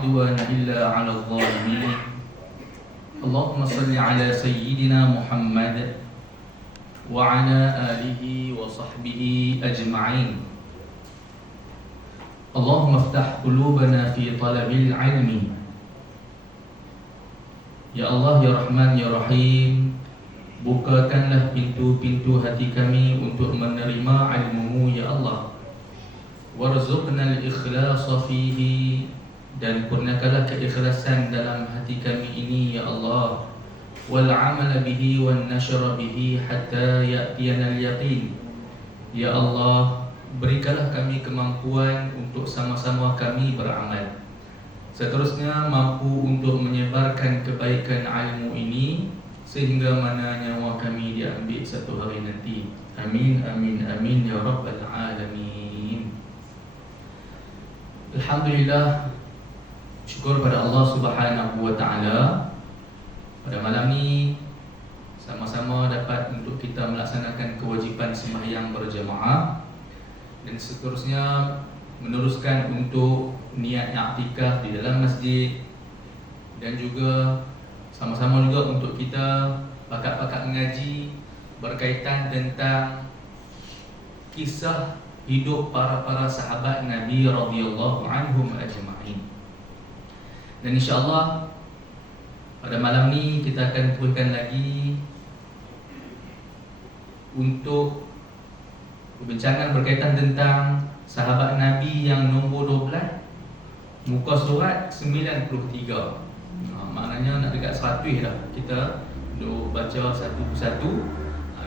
عدوان إلا على الظالمين اللهم صل على سيدنا محمد وعلى آله وصحبه أجمعين اللهم افتح قلوبنا في طلب العلم Ya Allah, Ya Rahman, Ya Rahim, bukakanlah pintu-pintu hati kami untuk menerima ilmu-Mu, Ya Allah. Warzuqnal ikhlasa fihi, dan kurniakanlah keikhlasan dalam hati kami ini, Ya Allah. Wal amal bihi wan nashra bihi hatta ya'tiyana al-yaqin. Ya Allah, berikanlah kami kemampuan untuk sama-sama kami beramal. Seterusnya mampu untuk menyebarkan kebaikan ilmu ini sehingga mana nyawa kami diambil satu hari nanti. Amin, amin, amin ya rabbal alamin. Alhamdulillah, syukur pada Allah Subhanahu wa taala. Pada malam ni sama-sama dapat untuk kita melaksanakan kewajipan sembahyang berjamaah dan seterusnya meneruskan untuk niat i'tikaf di dalam masjid dan juga sama-sama juga untuk kita pakat-pakat mengaji berkaitan tentang kisah hidup para sahabat Nabi radhiyallahu anhum ajma'in. Dan insya-Allah pada malam ni kita akan teruskan lagi untuk perbincangan berkaitan tentang sahabat Nabi yang nombor 12, muka surat 93. Maknanya nak dekat 100 dah. Kita duk baca satu persatu.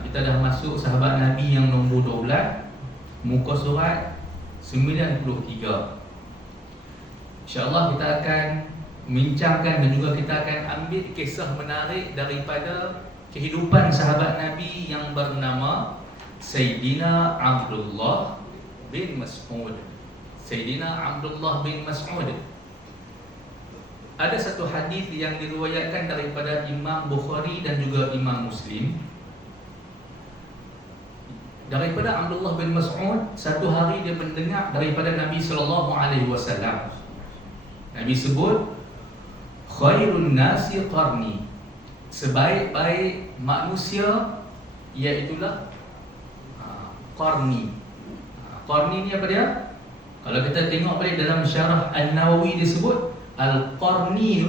Kita dah masuk sahabat Nabi yang nombor 12, muka surat 93. InsyaAllah kita akan membincangkan dan juga kita akan ambil kisah menarik daripada kehidupan sahabat Nabi yang bernama Sayyidina Abdullah bin Mas'ud. Sayyidina Abdullah bin Mas'ud. Ada satu hadis yang diriwayatkan daripada Imam Bukhari dan juga Imam Muslim. Daripada Abdullah bin Mas'ud, satu hari dia mendengar daripada Nabi sallallahu alaihi wasallam. Nabi sebut, khairun nasi qarni. Sebaik-baik manusia iaitulah qarni. Qarni ni apa dia? Kalau kita tengok balik dalam syarah An-Nawawi disebut Al-Qarni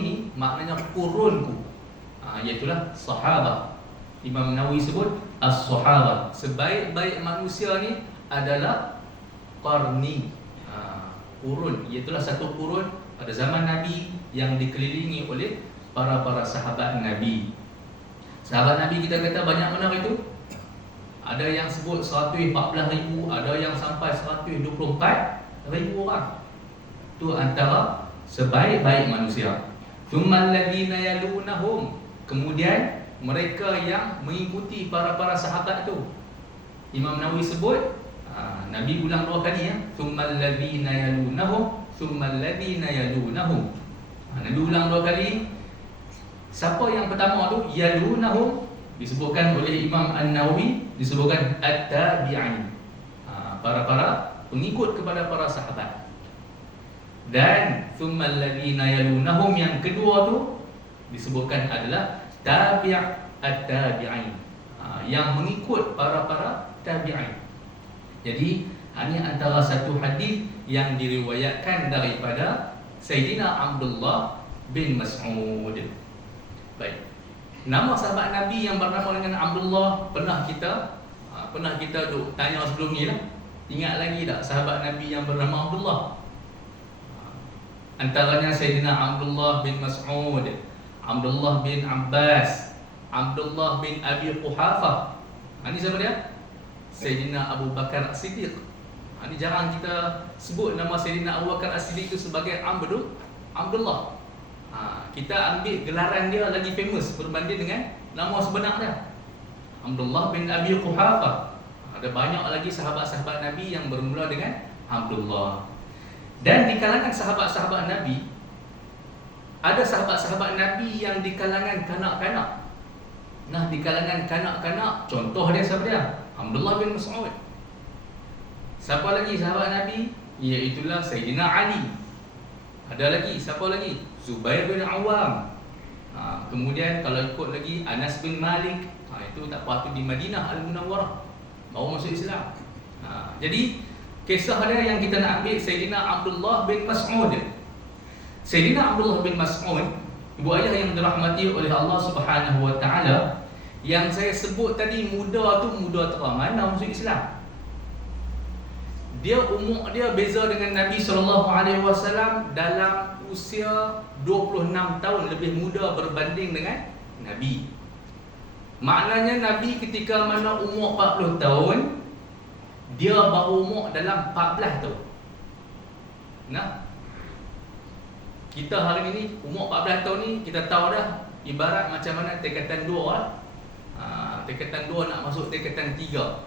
ni maknanya kurunku. Iaitulah sahabat. Imam Nawawi sebut as-sahabat. Sebaik-baik manusia ni adalah qarni. Kurun, iaitulah satu kurun pada zaman Nabi yang dikelilingi oleh para sahabat Nabi. Sahabat Nabi kita kata banyak benar itu. Ada yang sebut 114,000, ada yang sampai 124,000 orang. Itu antara sebaik-baik manusia. Tsummal ladzina yalunahum, kemudian mereka yang mengikuti para sahabat tu. Imam Nawawi sebut, Nabi ulang 2 kali ya. Tsummal ladzina yalunahum, tsummal ladzina yalunahum. Nabi ulang 2 kali. Siapa yang pertama tu? Yalunahum, disebutkan oleh Imam An-Nawawi, disebutkan at-tabi'in, para pengikut kepada para sahabat. Dan tsummal ladzina yalunahum, yang kedua tu disebutkan adalah tabi' at-tabi'in, yang mengikut para tabi'in. Jadi ini antara satu hadis yang diriwayatkan daripada Sayyidina Abdullah bin Mas'ud. Baik. Nama sahabat Nabi yang bernama dengan Abdullah pernah kita duk tanya sebelum ni lah. Ingat lagi tak sahabat Nabi yang bernama Abdullah? Antaranya Sayyidina Abdullah bin Mas'ud, Abdullah bin Abbas, Abdullah bin Abi Quhafah. Ini siapa dia? Sayyidina Abu Bakar As-Siddiq. Ini jarang kita sebut nama Sayyidina Abu Bakar As-Siddiq itu sebagai Abdullah. Kita ambil gelaran dia lagi famous berbanding dengan nama sebenar dia, Abdullah bin Abi Quhafah. Ada banyak lagi sahabat-sahabat Nabi yang bermula dengan Abdullah. Dan di kalangan sahabat-sahabat Nabi, ada sahabat-sahabat Nabi yang di kalangan kanak-kanak. Nah, di kalangan kanak-kanak, contoh dia siapa dia? Abdullah bin Mas'ud. Siapa lagi sahabat Nabi? Iaitulah Sayyidina Ali. Ada lagi, siapa lagi? Zubair bin Awam. Kemudian kalau ikut lagi Anas bin Malik. Itu tak apa, tu di Madinah Al-Munawwarah, baru masuk Islam. Jadi kisah dia yang kita nak ambil Sayyidina Abdullah bin Mas'ud. Sayyidina Abdullah bin Mas'ud, ibu ayah yang dirahmati oleh Allah Subhanahu wa taala, yang saya sebut tadi muda tu muda terang mana masuk Islam. Dia umur dia beza dengan Nabi SAW dalam usia 26 tahun, lebih muda berbanding dengan Nabi. Maknanya Nabi ketika mana umur 40 tahun, dia baru umur dalam 14 tahun. Nah, kita hari ini umur 14 tahun ni kita tahu dah ibarat macam mana tingkatan 2 lah. Tingkatan 2 nak masuk tingkatan 3.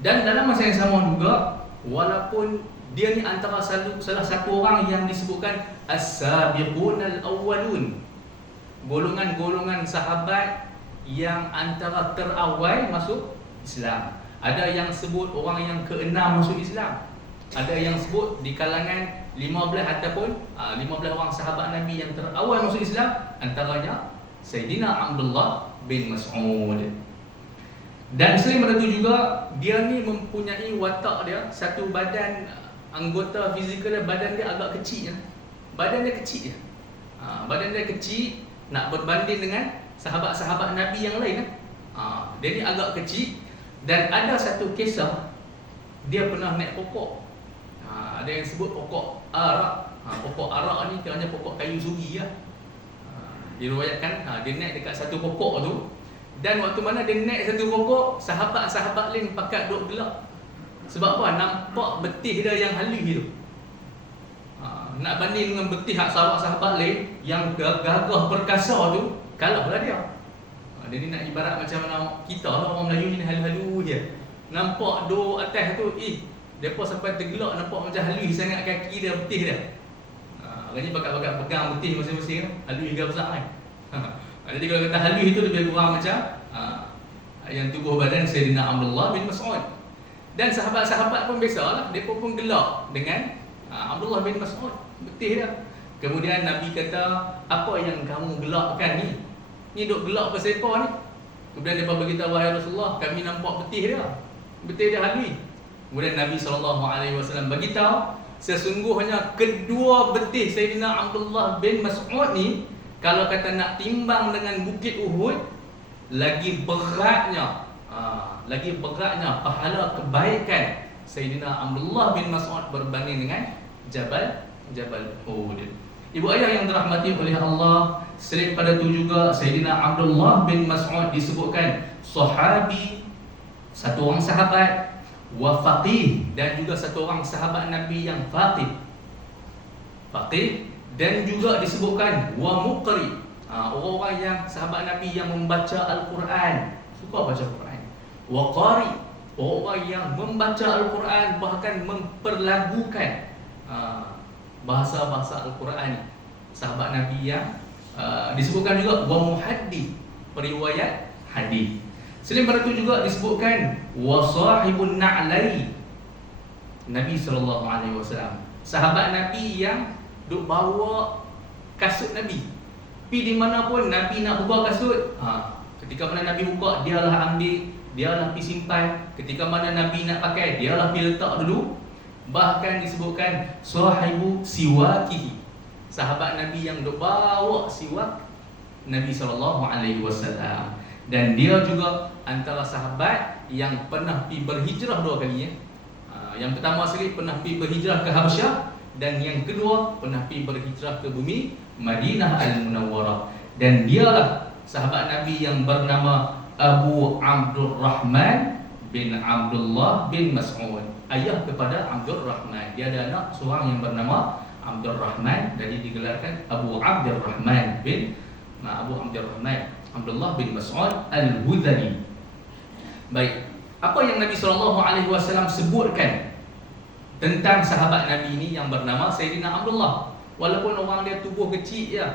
Dan dalam masa yang sama juga, walaupun dia ni antara salah satu orang yang disebutkan as-sabiqunal awwalun, golongan-golongan sahabat yang antara terawal masuk Islam. Ada yang sebut orang yang ke-6 masuk Islam. Ada yang sebut di kalangan 15 ataupun 15 orang sahabat Nabi yang terawal masuk Islam, antaranya Sayyidina Abdullah bin Mas'ud. Dan selain itu juga, dia ni mempunyai watak dia, satu badan, anggota fizikal dia, badan dia agak kecil. Badan dia kecil. Badan dia kecil nak berbanding dengan sahabat-sahabat Nabi yang lain. Dia ni agak kecil. Dan ada satu kisah, dia pernah naik pokok. Ada yang sebut pokok arak. Pokok arak ni kerana pokok kayu suri lah. Diriwayatkan dia naik dekat satu pokok tu. Dan waktu mana dia naik satu pokok, sahabat-sahabat lain pakat duk gelak. Sebab apa? Nampak betih dia yang halus tu. Nak banding dengan betih sahabat-sahabat lain yang gagah perkasa tu, kalahlah dia. Dia ni nak ibarat macam mana kita lah, orang Melayu ni halus-halus je. Nampak duk atas tu, depa sampai tergelak, nampak macam halus sangat kaki dia, betih dia. Agaknya bakat-bakat pegang betih masing-masing, halus juga besar kan. Jadi kalau kata halus itu lebih kurang macam yang tubuh badan Sayyidina Abdullah bin Mas'ud. Dan sahabat-sahabat pun biasalah, mereka pun gelak dengan Abdullah bin Mas'ud, betih dia. Kemudian Nabi kata, apa yang kamu gelakkan ni? Ni duk gelak pasal apa ni? Kemudian mereka beritahu, wahai Rasulullah, kami nampak betih dia halus. Kemudian Nabi SAW beritahu, sesungguhnya kedua betih Sayyidina Abdullah bin Mas'ud ni, kalau kata nak timbang dengan Bukit Uhud, lagi beratnya pahala kebaikan Sayyidina Abdullah bin Mas'ud berbanding dengan Jabal Uhud. Ibu ayah yang dirahmati oleh Allah, selain pada itu juga Sayyidina Abdullah bin Mas'ud disebutkan sahabi, satu orang sahabat, wa faqih, dan juga satu orang sahabat Nabi yang faqih. Dan juga disebutkan wa muqri, orang-orang yang sahabat Nabi yang membaca Al-Quran, suka baca Al-Quran. Wa qari, orang yang membaca Al-Quran, bahkan memperlagukan bahasa-bahasa Al-Quran. Sahabat Nabi yang disebutkan juga wa muhaddith, periwayat hadis. Selain daripada itu juga disebutkan wa sahibun na'lai, Nabi SAW, sahabat Nabi yang duk bawa kasut Nabi. Pergi di mana pun Nabi nak buka kasut, ketika mana Nabi buka, dialah ambil, dialah pergi simpan. Ketika mana Nabi nak pakai, dialah pergi letak dulu. Bahkan disebutkan sahibu siwakihi, sahabat Nabi yang duk bawa siwak Nabi SAW. Dan dia juga antara sahabat yang pernah pergi berhijrah 2 kali. Yang pertama sekali pernah pergi berhijrah ke Habsyah, dan yang kedua pernah pergi berhijrah ke bumi Madinah Al-Munawwarah. Dan dialah sahabat Nabi yang bernama Abu Abdurrahman bin Abdullah bin Mas'ud, ayah kepada Abdurrahman. Dia ada anak seorang yang bernama Abdurrahman, jadi digelarkan Abu Abdurrahman bin Abdullah bin Mas'ud Al-Hudhali. Baik, apa yang Nabi SAW sebutkan tentang sahabat Nabi ini yang bernama Sayyidina Abdullah? Walaupun orang dia tubuh kecil ya,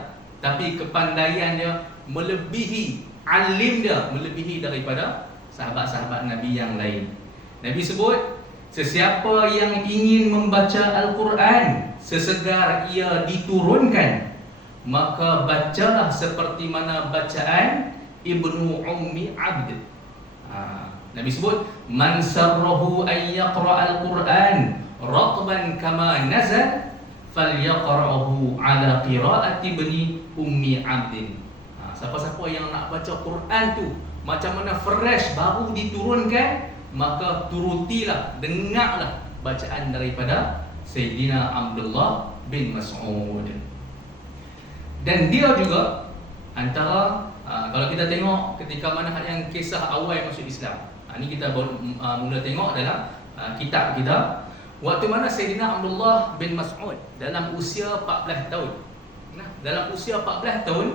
tapi kepandaian dia melebihi, alim dia melebihi daripada sahabat-sahabat Nabi yang lain. Nabi sebut, sesiapa yang ingin membaca Al-Quran sesegar ia diturunkan, maka bacalah seperti mana bacaan Ibnu Ummi Abd. Nabi sebut, man sarrahu an yaqra'al Qur'an ratban kama nazal falyaqra'ahu ala qira'ati Ibni Ummi Abd. Siapa-siapa yang nak baca Quran tu macam mana fresh baru diturunkan, maka turutilah, dengarlah bacaan daripada Sayyidina Abdullah bin Mas'ud. Dan dia juga antara kalau kita tengok ketika mana yang kisah awal masuk Islam, ni kita baru mula tengok dalam kitab kita, waktu mana Sayyidina Abdullah bin Mas'ud dalam usia 14 tahun. Nah, dalam usia 14 tahun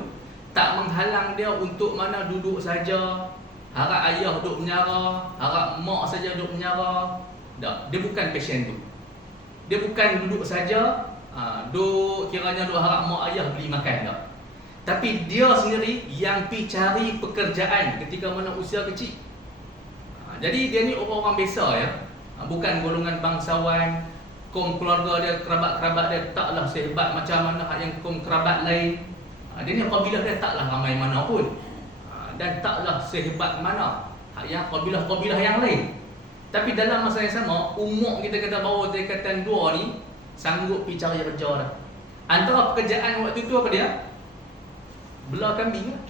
tak menghalang dia untuk mana duduk saja, harap ayah duduk menyara, harap mak saja duduk menyara. Tak, dia bukan passion tu. Dia bukan duduk saja, duduk kiranya duduk harap mak ayah beli makan, tak. Tapi dia sendiri yang pergi cari pekerjaan ketika mana usia kecil. Jadi dia ni orang-orang biasa ya. Bukan golongan bangsawan, kaum keluarga dia, kerabat-kerabat dia taklah sehebat macam mana yang kaum kerabat lain. Dia ni kabilah dia taklah ramai mana pun, dan taklah sehebat mana yang kabilah-kabilah yang lain. Tapi dalam masa yang sama, umur kita kata bahawa tingkatan 2 ni sanggup pergi cari kerja dah. Antara pekerjaan waktu tu apa dia? Belah kambing.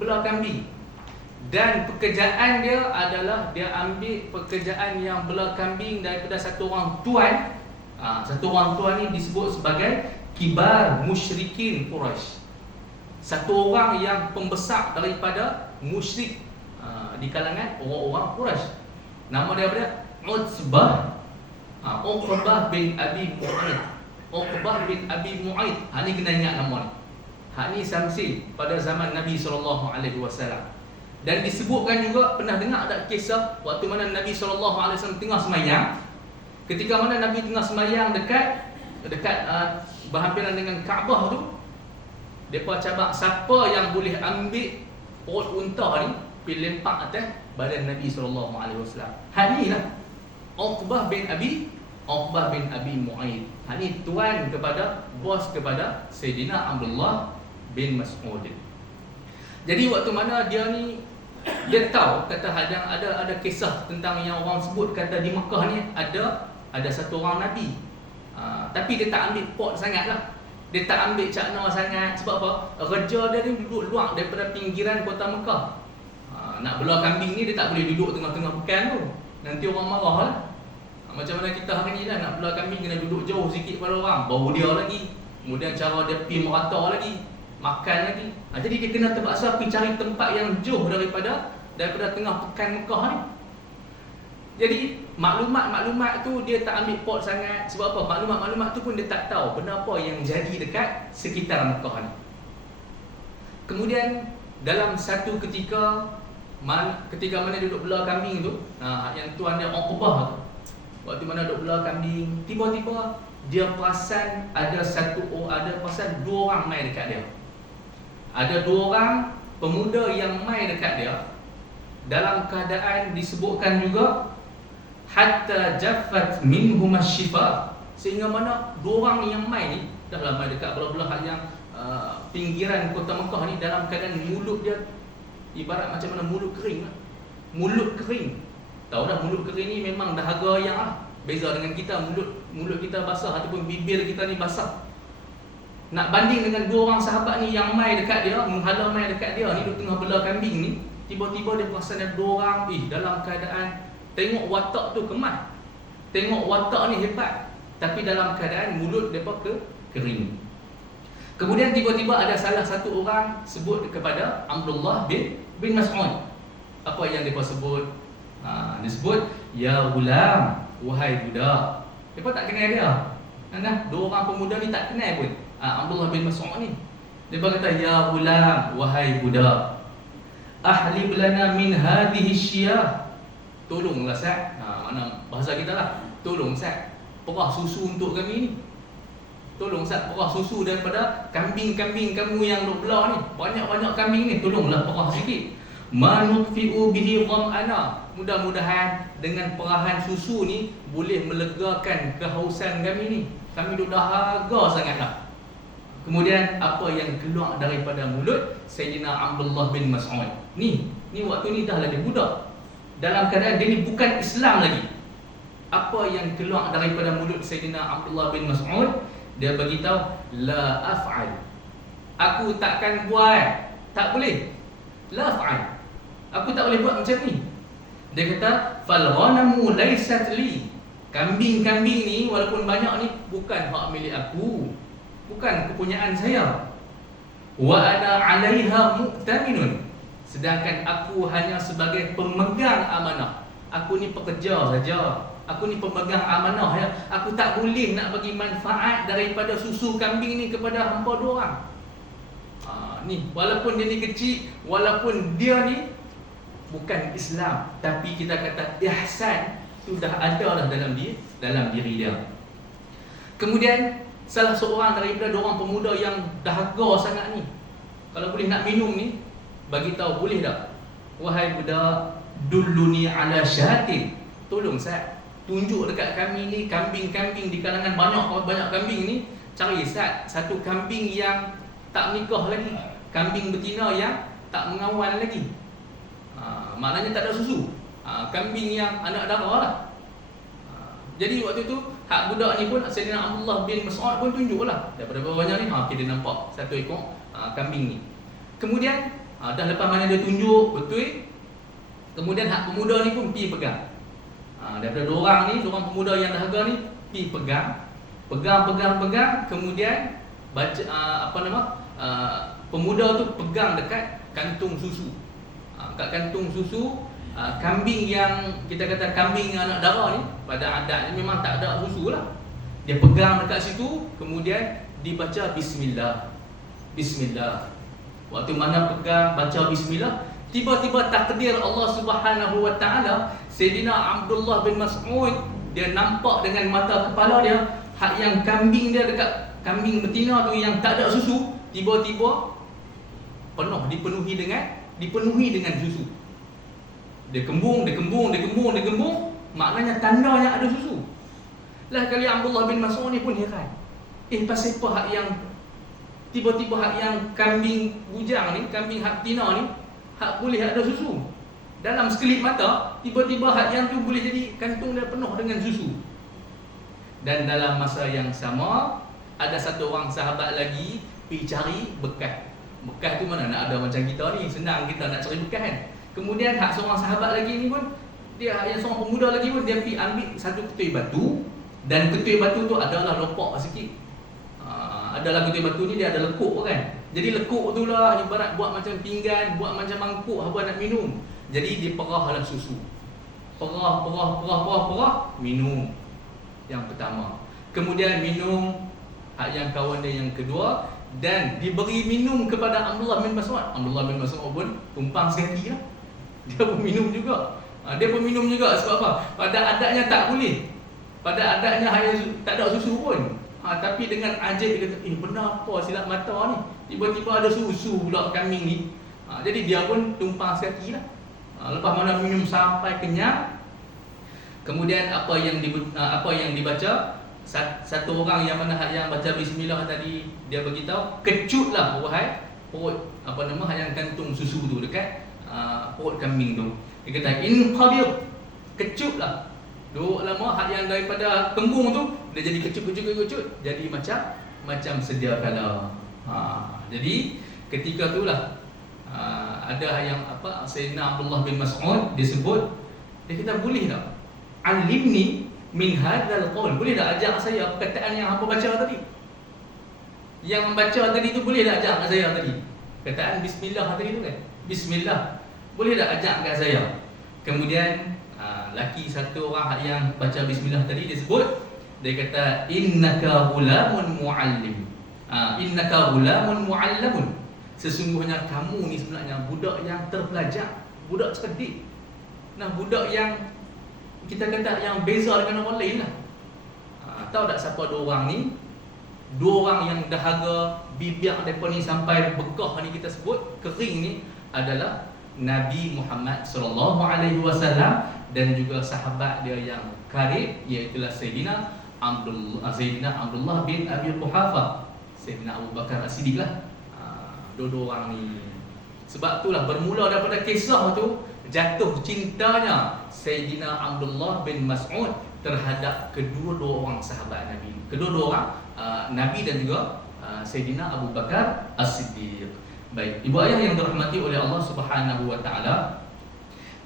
Belah kambing. Dan pekerjaan dia adalah dia ambil pekerjaan yang belah kambing daripada satu orang tuan. Satu orang tuan ni disebut sebagai kibar musyrikin Quraisy. Satu orang yang pembesar daripada musyrik di kalangan orang-orang Quraisy. Nama dia apa dia? Uqbah bin Abi Mu'aid. Uqbah bin Abi Mu'aid. Ni kena ingat nama ni. Ni Samsi pada zaman Nabi SAW. Dan disebutkan juga, pernah dengar tak kisah waktu mana Nabi SAW tengah semayang. Ketika mana Nabi tengah semayang dekat berhampiran dengan Kaabah tu, mereka cabak siapa yang boleh ambil perut unta ni pergi lempak atas badan Nabi SAW. Ni lah Uqbah bin Abi Mu'aid. Ni tuan kepada, bos kepada Sayyidina Abdullah bin Mas'ud. Jadi waktu mana dia ni, dia tahu kata ada kisah tentang yang orang sebut kata di Mekah ni ada satu orang Nabi. Tapi dia tak ambil pot sangat lah. Dia tak ambil cakna sangat. Sebab apa? Raja dia ni duduk luar daripada pinggiran kota Mekah. Nak belah kambing ni dia tak boleh duduk tengah-tengah pekan tu. Nanti orang marah lah. Macam mana kita hari ni lah, nak belah kambing kena duduk jauh sikit pada orang, bau dia lagi. Kemudian cara dia pergi merata lagi, makan lagi. Jadi dia kena terpaksa pergi cari tempat yang jauh daripada tengah pekan Mekah ni. Jadi maklumat-maklumat tu dia tak ambil pot sangat. Sebab apa? Maklumat-maklumat tu pun dia tak tahu kenapa yang jadi dekat sekitar Mekah ni. Kemudian dalam satu ketika mana dia duduk belah kambing tu, yang tuan dia Uqbah tu, waktu mana duduk belah kambing, tiba-tiba dia perasan ada dua orang mai dekat dia. Ada 2 orang pemuda yang mai dekat dia dalam keadaan disebutkan juga hatta jaffat minhum asy-syifa, sehingga mana 2 orang ni yang mai ni dah lama dekat belah-belah yang pinggiran kota Mekah ni, dalam keadaan mulut dia ibarat macam mana mulut kering lah. Mulut kering. Tahu dah mulut kering ni memang dahaga yang beza dengan kita, mulut kita basah ataupun bibir kita ni basah. Nak banding dengan 2 orang sahabat ni yang mai dekat dia, menghalau mai dekat dia ni duduk tengah belah kambing ni, tiba-tiba dia perasan ada 2 orang dalam keadaan tengok watak tu kemas, tengok watak ni hebat, tapi dalam keadaan mulut depa kering. Kemudian tiba-tiba ada salah satu orang sebut kepada Abdullah bin Mas'ud. Apa yang depa sebut? Dia sebut, ya gulam, wahai budak. Depa tak kenal dia. 2 orang pemuda ni tak kenal pun Abdullah bin Mas'ud ni. Depa kata, ya gulam, wahai budak, ahlib lana min hadhihi syiyah. Tolonglah Sat. Mana bahasa kita lah, tolong Sat, perah susu untuk kami ni. Tolong Sat, perah susu daripada kambing-kambing kamu yang duk belah ni. Banyak-banyak kambing ni, tolonglah perah sikit. Manutfi'u bihi gham'ana. Mudah-mudahan dengan perahan susu ni boleh melegakan kehausan kami ni. Kami dah dahaga sangatlah. Kemudian apa yang keluar daripada mulut Sayyidina Abdullah bin Mas'ud. Ni waktu ni dah lagi budak. Dalam keadaan dia ni bukan Islam lagi. Apa yang keluar daripada mulut Sayyidina Abdullah bin Mas'ud, dia beritahu, la af'al. Aku takkan buat. Tak boleh. La af'al. Aku tak boleh buat macam ni. Dia kata, fal ghanamu laysat li. Kambing-kambing ni walaupun banyak ni bukan hak milik aku. Bukan kepunyaan saya. Wa ana 'alaiha mu'taminun. Sedangkan aku hanya sebagai pemegang amanah. Aku ni pekerja saja. Aku ni pemegang amanah ya. Aku tak boleh nak bagi manfaat daripada susu kambing ni kepada hangpa dua orang. Ni walaupun dia ni kecil, walaupun dia ni bukan Islam, tapi kita kata ihsan sudah ada dah dalam diri dia. Kemudian salah seorang daripada orang pemuda yang dahaga sangat ni, kalau boleh nak minum ni, bagi tahu boleh tak? Wahai budak, dulluni ala syatin. Tolong Ustaz, tunjuk dekat kami ni kambing-kambing di kalangan banyak kambing ni, cari Ustaz satu kambing yang tak menikah lagi, kambing betina yang tak mengawal lagi. Maknanya tak ada susu. Kambing yang anak dara lah. Jadi waktu tu hak budak ni pun Sayyidina Abdullah bin Mas'ud pun tunjuklah daripada bawahnya ni, dia nampak satu ekor kambing ni. Kemudian dah lepas mana dia tunjuk betul, kemudian hak pemuda ni pun pergi pegang. Daripada dua orang ni, dua orang pemuda yang dahaga ni pergi pegang, kemudian baca pemuda tu pegang dekat kantung susu. Kat kantung susu kambing yang kita kata kambing yang anak dara ni, pada adatnya memang tak ada susu lah. Dia pegang dekat situ, kemudian dibaca bismillah. Waktu mana pegang baca bismillah, tiba-tiba takdir Allah Subhanahu wa taala, Sayyidina Abdullah bin Mas'ud dia nampak dengan mata kepala dia hak yang kambing dia dekat kambing betina tu yang tak ada susu, tiba-tiba dipenuhi dengan susu. Dia kembung, maknanya tandanya ada susu. Lah kali Abdullah bin Mas'ud ni pun heran. Pasal apa hak yang tiba-tiba hak yang kambing bujang ni, kambing hak betina ni, hak boleh ada susu. Dalam sekelip mata, tiba-tiba hak yang tu boleh jadi kantung dia penuh dengan susu. Dan dalam masa yang sama, ada satu orang sahabat lagi pergi cari bekas. Bekas tu mana nak ada macam kita ni, senang kita nak cari bekas kan. Kemudian hak seorang sahabat lagi ni pun, dia yang seorang pemuda lagi pun, dia pergi ambil satu ketui batu. Dan ketui batu tu adalah lopak sikit. Adalah ketui batu ni dia ada lekuk kan. Jadi lekuk tu lah ibarat buat macam pinggan, buat macam mangkuk apa nak minum. Jadi diperahlah susu. Perah, minum. Yang pertama. Kemudian minum hak yang kawan dia yang kedua, dan diberi minum kepada Abdullah bin Mas'ud. Abdullah bin Mas'ud pun tumpang sekali lah. Dia pun minum juga. Sebab apa? Pada adatnya tak boleh. Pada adatnya hanya tak ada susu pun. Tapi dengan ajaib dia kata, benar apa silap mata ni? Tiba-tiba ada susu pula kambing ni. Jadi dia pun tumpang sekali lah. Lepas mana minum sampai kenyang, kemudian apa yang dibaca, satu orang yang mana yang baca bismillah tadi, dia beritahu, kecutlah wahai perut yang kantung susu tu dekat perut kambing tu. Dia kata inqabid, kecutlah. Duk lama hak yang daripada kembung tu dia jadi kecut, jadi macam sedia kala. Jadi ketika itulah ada yang Sayyidina Abdullah bin Mas'ud disebut, dia kata boleh tak alimni min hadzal qaul, boleh tak ajar saya perkataan yang hangpa baca tadi? Yang baca tadi tu boleh tak ajar kat saya tadi? Perkataan bismillah tadi tu kan? Bismillah. Boleh tak ajar kat saya? Kemudian laki satu orang yang baca bismillah tadi dia sebut, dia kata innaka ghulamun muallim. Innaka ghulamun muallamun. Sesungguhnya kamu ni sebenarnya budak yang terpelajar, budak cerdik. Nah, budak yang kita kata yang beza dengan orang lain lah. Tahu tak siapa dua orang ni? Dua orang yang dahaga bibir mereka ni sampai bekah ni kita sebut, kering ni, adalah Nabi Muhammad sallallahu alaihi wasallam dan juga sahabat dia yang karib, iaitu Sayyidina Abdullah bin Abi Quhafah, Sayyidina Abu Bakar As-Siddiq lah. Dua-dua orang ni. Sebab itulah bermula daripada kisah tu jatuh cintanya Sayyidina Abdullah bin Mas'ud terhadap kedua-dua orang sahabat Nabi. Kedua-dua orang Nabi dan juga Sayyidina Abu Bakar As-Siddiq. Baik, ibu ayah yang dirahmati oleh Allah Subhanahu wa taala,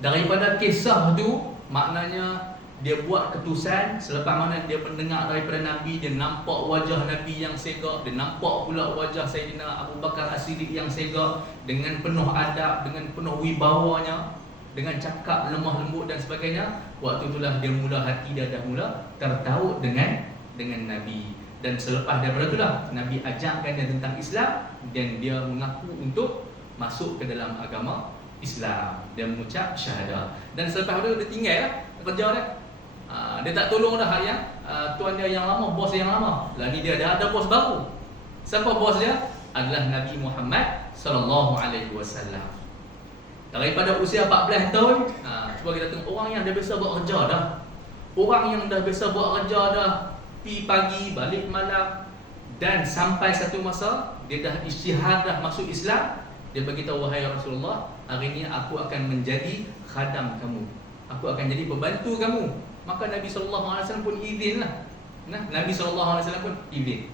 daripada kisah tu maknanya dia buat ketusan selepas mana dia mendengar daripada Nabi, dia nampak wajah Nabi yang segak, dia nampak pula wajah Sayyidina Abu Bakar As-Siddiq yang segak, dengan penuh adab, dengan penuh wibawanya, dengan cakap lemah lembut dan sebagainya. Waktu itulah dia mula, hati dia dah mula tertaut dengan Nabi. Dan selepas daripada itulah Nabi ajarkan dia tentang Islam, dan dia mengaku untuk masuk ke dalam agama Islam. Dia mengucap syahadah. Dan selepas itu dia tinggal lah kerja dia. Dia tak tolong dah yang tuan dia yang lama, bos yang lama. Lah ni dia dah ada bos baru. Siapa bos dia? Adalah Nabi Muhammad sallallahu alaihi wasallam. Daripada usia 14 tahun, cuba kita tengok orang yang dah biasa buat kerja dah. Orang yang dah biasa buat kerja dah, pi pagi, balik malam, dan sampai satu masa dia dah isytihad dah masuk Islam. Dia beritahu, wahai Rasulullah, hari ini aku akan menjadi khadam kamu. Aku akan jadi pembantu kamu. Maka Nabi SAW pun izinlah. Nabi SAW pun izin.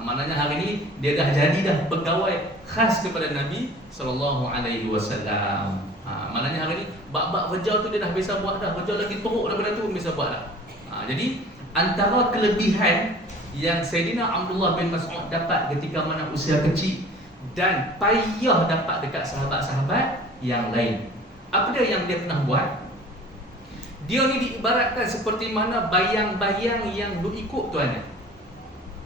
Maknanya hari ini dia dah jadi dah pegawai khas kepada Nabi SAW. Maknanya hari ini bab-bab kerja tu dia dah biasa buat dah. Kerja lagi teruk daripada tu biasa buat dah. Jadi antara kelebihan yang Sayyidina Abdullah bin Mas'ud dapat ketika mana usia kecil dan payah dapat dekat sahabat-sahabat yang lain, apa dia yang dia pernah buat? Dia ni diibaratkan seperti mana bayang-bayang yang duk ikut tuannya.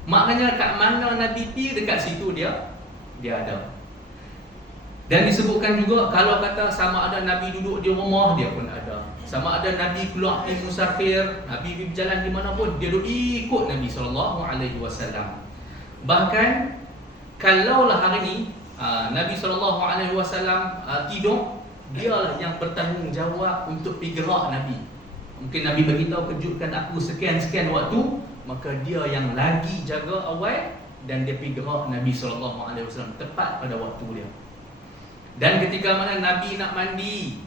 Maknanya kat mana Nabi pergi, dekat situ dia ada. Dan disebutkan juga kalau kata sama ada Nabi duduk di rumah, dia pun ada. Sama ada Nabi keluar pergi musafir, Nabi pergi berjalan di mana pun, dia duk ikut Nabi SAW. Bahkan kalaulah hari ni Nabi SAW tidur, dialah yang bertanggungjawab untuk pergi gerak Nabi. Mungkin Nabi beritahu, kejutkan aku sekian-sekian waktu, maka dia yang lagi jaga awal, dan dia pergi gerak Nabi SAW tepat pada waktu dia. Dan ketika mana Nabi nak mandi,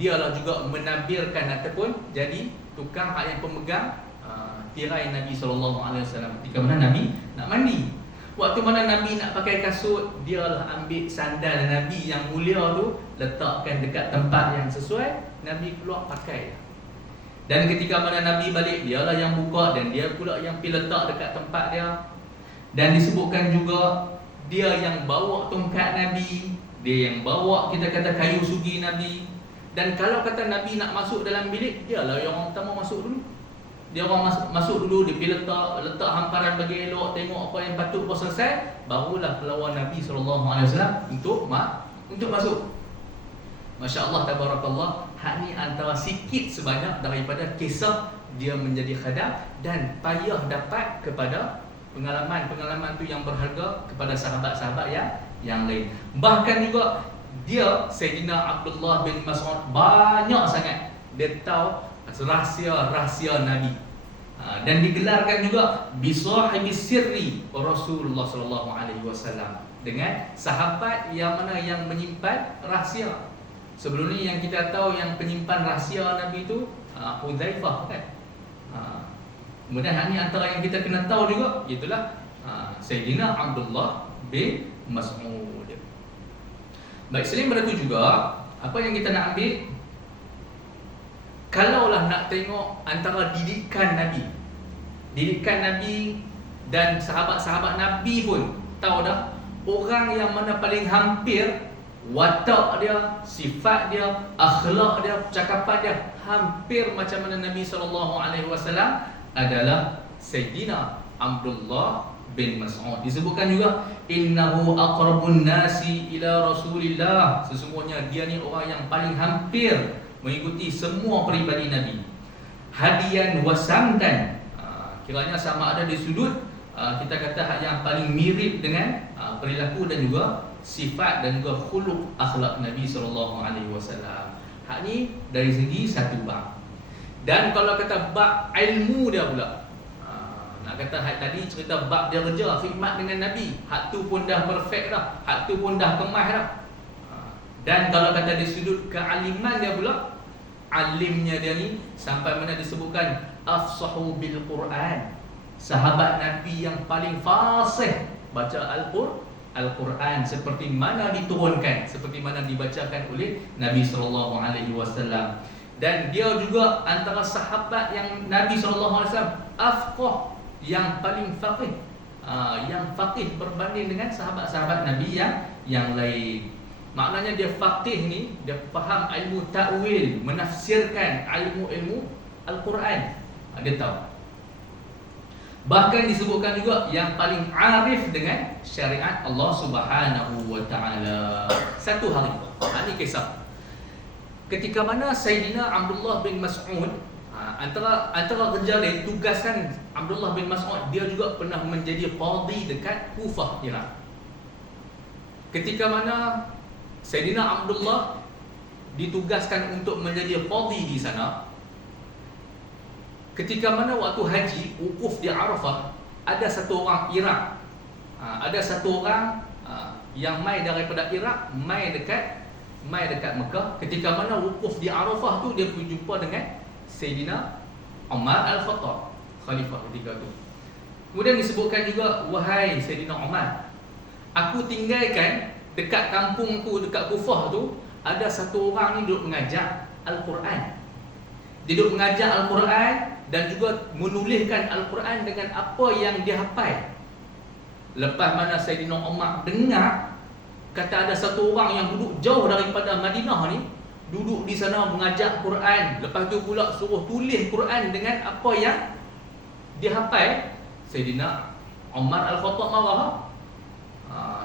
dialah juga menabirkan ataupun jadi tukang yang pemegang tirai Nabi SAW. Ketika mana Nabi nak mandi, waktu mana Nabi nak pakai kasut, dialah ambil sandal Nabi yang mulia tu, letakkan dekat tempat yang sesuai, Nabi keluar pakai. Dan ketika mana Nabi balik, dialah yang buka, dan dia pula yang pergi letak dekat tempat dia. Dan disebutkan juga dia yang bawa tongkat Nabi, dia yang bawa, kita kata, kayu sugi Nabi. Dan kalau kata Nabi nak masuk dalam bilik, dialah yang orang pertama masuk dulu. Dia orang masuk dulu, dia pergi letak hamparan bagi elok, tengok apa yang patut buat selesai, barulah pelawan Nabi SAW untuk masuk. Masya Allah, tabarakallah. Hak ni antara sikit sebanyak daripada kisah dia menjadi khadam dan payah dapat kepada pengalaman-pengalaman tu yang berharga kepada sahabat-sahabat yang lain. Bahkan juga dia, Sayyidina Abdullah bin Mas'ud, banyak sangat dia tahu rahsia-rahsia Nabi. Dan digelarkan juga bisahibis sirri Rasulullah SAW, dengan sahabat yang mana yang menyimpan rahsia. Sebelum ni yang kita tahu yang penyimpan rahsia Nabi tu Hudzaifah kan. Kemudian ini antara yang kita kena tahu juga, itulah Sayyidina Abdullah bin Mas'ud. Baik, selain daripada itu juga, apa yang kita nak ambil, kalaulah nak tengok antara didikan Nabi dan sahabat-sahabat Nabi pun tahu dah, orang yang mana paling hampir watak dia, sifat dia, akhlak dia, cakapan dia hampir macam mana Nabi SAW adalah Sayyidina Abdullah bin Mas'ud. Disebutkan juga, innahu aqrabun nasi ila Rasulillah, sesungguhnya dia ni orang yang paling hampir mengikuti semua peribadi Nabi. Hadiyan wasamdan, kiranya sama ada di sudut kita kata yang paling mirip dengan perilaku dan juga sifat dan juga khuluq akhlak Nabi SAW. Hak ni dari segi satu bab. Dan kalau kata bab ilmu dia pula, nak kata hak tadi cerita bab dia kerja khidmat dengan Nabi, hak tu pun dah perfect dah, hak tu pun dah kemas dah. Dan kalau kata dari sudut kealiman dia pula, alimnya dia ni sampai mana disebutkan afsahu bil Quran, sahabat Nabi yang paling fasih baca Al-Quran seperti mana diturunkan, seperti mana dibacakan oleh Nabi sallallahu alaihi wasallam. Dan dia juga antara sahabat yang Nabi sallallahu alaihi wasallam afqah, yang paling faqih, yang faqih berbanding dengan sahabat-sahabat Nabi yang lain. Maknanya dia faqih ni, dia faham ilmu ta'wil, menafsirkan ilmu Al-Quran. Dia tahu. Bahkan disebutkan juga yang paling arif dengan syariat Allah Subhanahu wa taala. Satu hari, ini kisah. Ketika mana Sayyidina Abdullah bin Mas'ud, antara kerja dia, tugasan Abdullah bin Mas'ud, dia juga pernah menjadi qadhi dekat Kufah, Iraq. Ketika mana Sayyidina Abdullah ditugaskan untuk menjadi qadhi di sana, ketika mana waktu haji, wukuf di Arafah, ada satu orang Iraq, ada satu orang yang mai daripada Iraq, mai dekat Mekah. Ketika mana wukuf di Arafah tu, dia pergi jumpa dengan Sayyidina Umar Al-Khattab, khalifah ketika tu. Kemudian disebutkan juga, wahai Sayyidina Umar, aku tinggalkan dekat kampungku, dekat Kufah tu, ada satu orang ni duduk mengajar Al-Quran. Dia duduk mengajar Al-Quran dan juga menuliskan Al-Quran dengan apa yang dia hafal. Lepas mana Sayyidina Umar dengar kata ada satu orang yang duduk jauh daripada Madinah ni, duduk di sana mengajar Quran, lepas tu pula suruh tulis Quran dengan apa yang dia hafal, Sayyidina Umar Al-Khattab marah.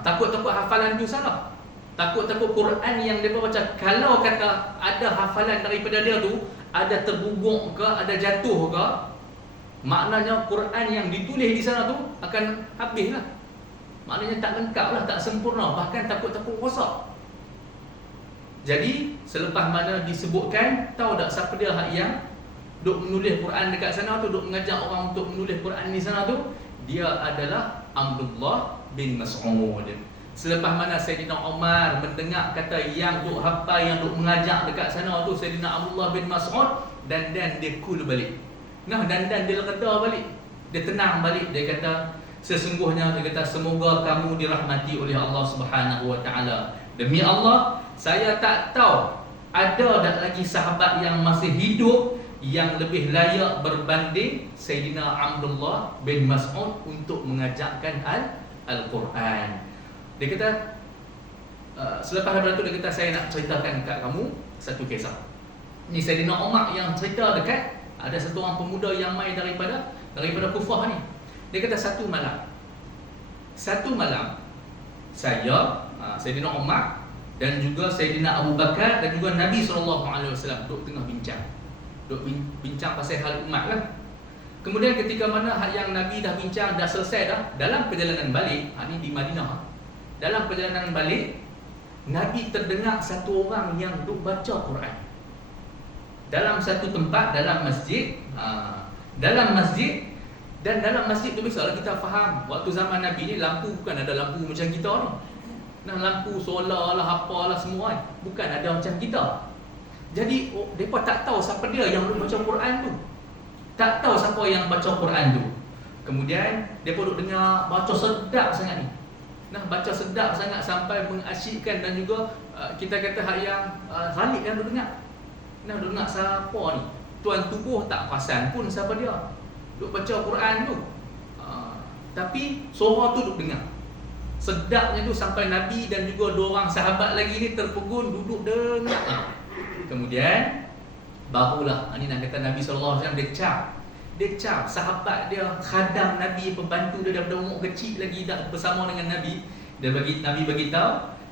Takut-takut hafalan tu salah, takut-takut Quran yang dia baca, kalau kata ada hafalan daripada dia tu ada terguguk ke, ada jatuh ke, maknanya Quran yang ditulis di sana tu akan habislah. Maknanya tak lengkap lah, tak sempurna, bahkan takut-takut rosak. Jadi selepas mana disebutkan, tahu tak siapa dia yang duk menulis Quran dekat sana tu, duk mengajar orang untuk menulis Quran di sana tu? Dia adalah Abdullah bin Mas'ud. Selepas mana Sayyidina Umar mendengar kata yang duk hafal, yang duk mengajar dekat sana tu Sayyidina Abdullah bin Mas'ud, dan dia cool balik. Dan dia reda balik, dia tenang balik. Dia kata, sesungguhnya, dia kata, semoga kamu dirahmati oleh Allah Subhanahu wa taala. Demi Allah, saya tak tahu ada tak lagi sahabat yang masih hidup yang lebih layak berbanding Sayyidina Abdullah bin Mas'ud untuk mengajarkan Al-Quran. Dia kata, selepas daripada tu, dia kata, saya nak ceritakan dekat kamu satu kisah. Ni Sayyidina Umar yang cerita dekat, ada satu orang pemuda yang mai daripada Kufah ni. Dia kata, satu malam saya, Sayyidina Umar dan juga Sayyidina Abu Bakar dan juga Nabi SAW duduk tengah bincang pasal hal umat lah. Kemudian ketika mana yang Nabi dah bincang, dah selesai dah, dalam perjalanan balik, ni di Madinah, dalam perjalanan balik, Nabi terdengar satu orang yang duduk baca Quran dalam satu tempat, dalam masjid. Dalam masjid tu, biasalah kita faham, waktu zaman Nabi ni lampu bukan ada lampu macam kita ni. Lampu solar lah, apalah semua, bukan ada macam kita. Jadi mereka tak tahu siapa dia yang baca Quran tu, tak tahu siapa yang baca Quran tu. Kemudian mereka duduk dengar, baca sedap sangat ni. Baca sedap sangat sampai mengasyikkan, dan juga kita kata hak yang Khalid yang duduk dengar. Duduk dengar siapa ni, tuan tubuh tak perasan pun siapa dia duduk baca Quran tu. Tapi suara tu duduk dengar, sedapnya tu sampai Nabi dan juga dua orang sahabat lagi ni terpegun duduk dengar. Kemudian barulah ni nak kata Nabi SAW dia cap sahabat dia, khadam Nabi, pembantu dia daripada umur kecil lagi dah bersama dengan Nabi. Nabi bagi tahu,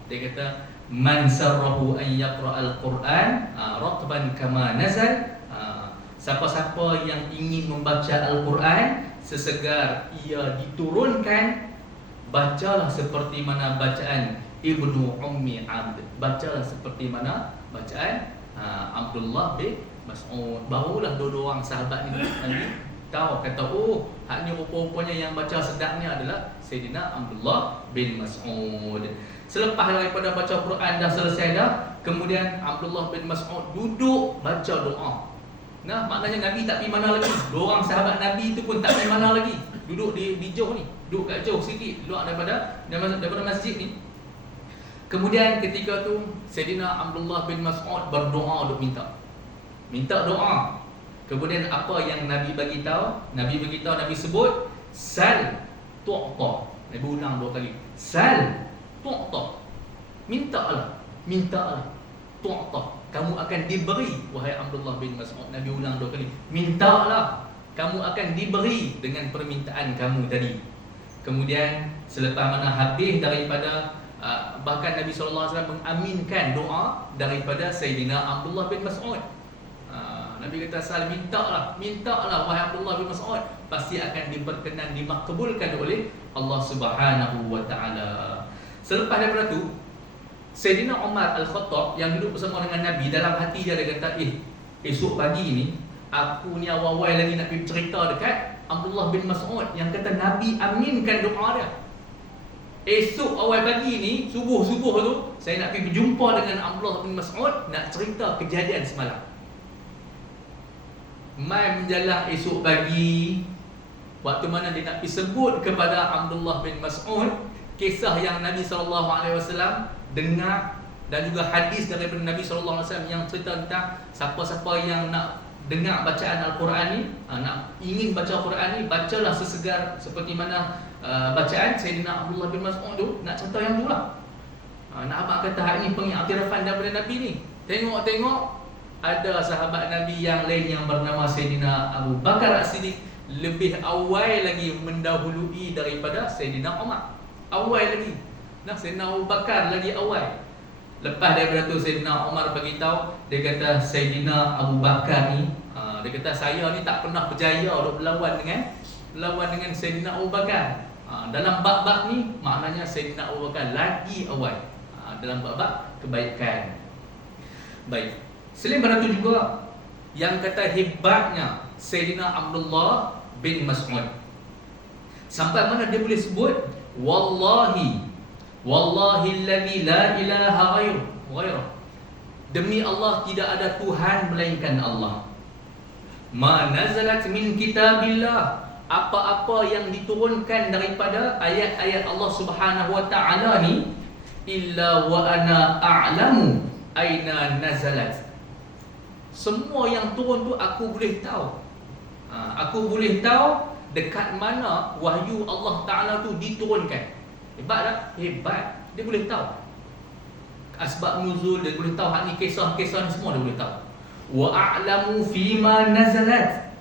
dia kata, man sarrahu an yaqra al-Quran ratban kama nazal. Siapa-siapa yang ingin membaca Al-Quran sesegar ia diturunkan, bacalah seperti mana bacaan Ibnu Ummi Abd, bacalah seperti mana bacaan Abdullah bin Mas'ud. Barulah dua orang sahabat ni Nabi tahu, kata oh hak ni rupa-rupanya yang baca sedapnya adalah Sayyidina Abdullah bin Mas'ud. Selepas daripada baca Quran dah selesai dah, kemudian Abdullah bin Mas'ud duduk baca doa. Nah, maknanya Nabi tak pergi mana lagi. Dua orang sahabat Nabi itu pun tak pergi mana lagi. Duduk di jauh ni, duduk kat jauh sikit, luar daripada masjid ni. Kemudian ketika tu Sayyidina Abdullah bin Mas'ud berdoa untuk minta doa. Kemudian apa yang Nabi bagi tahu? Nabi sebut sal tu'ta. Nabi ulang 2 kali. Sal tu'ta. Mintalah tu'ta. Kamu akan diberi, wahai Abdullah bin Mas'ud. Nabi ulang 2 kali. Mintalah, kamu akan diberi dengan permintaan kamu tadi. Kemudian selepas mana habis daripada bahkan Nabi SAW mengaminkan doa daripada Sayyidina Abdullah bin Mas'ud. Nabi kata Sal, mintalah wahai Abdullah bin Mas'ud, pasti akan diperkenan, dimakbulkan oleh Allah Subhanahu wa taala. Selepas daripada tu Sayyidina Umar Al-Khattab yang duduk bersama dengan Nabi, dalam hati dia kata, esok pagi ni aku ni awal-awal lagi nak pergi cerita dekat Abdullah bin Mas'ud yang kata Nabi aminkan doa dia. Esok awal pagi ni, subuh-subuh tu, saya nak pergi berjumpa dengan Abdullah bin Mas'ud, nak cerita kejadian semalam. Mai menjelang esok pagi, waktu mana dia nak pergi sebut kepada Abdullah bin Mas'ud kisah yang Nabi SAW dengar, dan juga hadis daripada Nabi SAW yang cerita tentang siapa-siapa yang nak dengar bacaan Al-Quran ni, nak ingin baca Al-Quran ni, bacalah sesegar seperti mana bacaan Sayyidina Abdullah bin Mas'ud tu, nak cerita yang tu lah. Nak abang kata hak ni pengiktirafan daripada Nabi ni. Tengok ada sahabat Nabi yang lain yang bernama Sayyidina Abu Bakar As-Siddiq, lebih awal lagi mendahului daripada Sayyidina Umar. Awal lagi. Nah, Sayyidina Abu Bakar lagi awal. Lepas daripada tu Sayyidina Umar bagi tahu, dia kata Sayyidina Abu Bakar ni, dia kata saya ni tak pernah berjaya untuk berlawan dengan Sayyidina Abu Bakar. Dalam bab-bab ni maknanya Sayyidina Abu Bakar lagi awal dalam bab-bab kebaikan. Baik. Selain daripada itu juga yang kata hebatnya Sayyidina Abdullah bin Mas'ud, sampai mana dia boleh sebut wallahi alladhi la ilaha ghairuh, demi Allah tidak ada Tuhan melainkan Allah. Ma nazalat min kitabillah, apa-apa yang diturunkan daripada ayat-ayat Allah Subhanahu wa taala ni, illa wa ana a'lamu aina nazalat. Semua yang turun tu aku boleh tahu. Aku boleh tahu dekat mana wahyu Allah Ta'ala tu diturunkan. Hebat tak? Hebat. Dia boleh tahu asbab nuzul, dia boleh tahu hak ni, kisah-kisah ni semua dia boleh tahu. Wa a'lamu fima nazalat,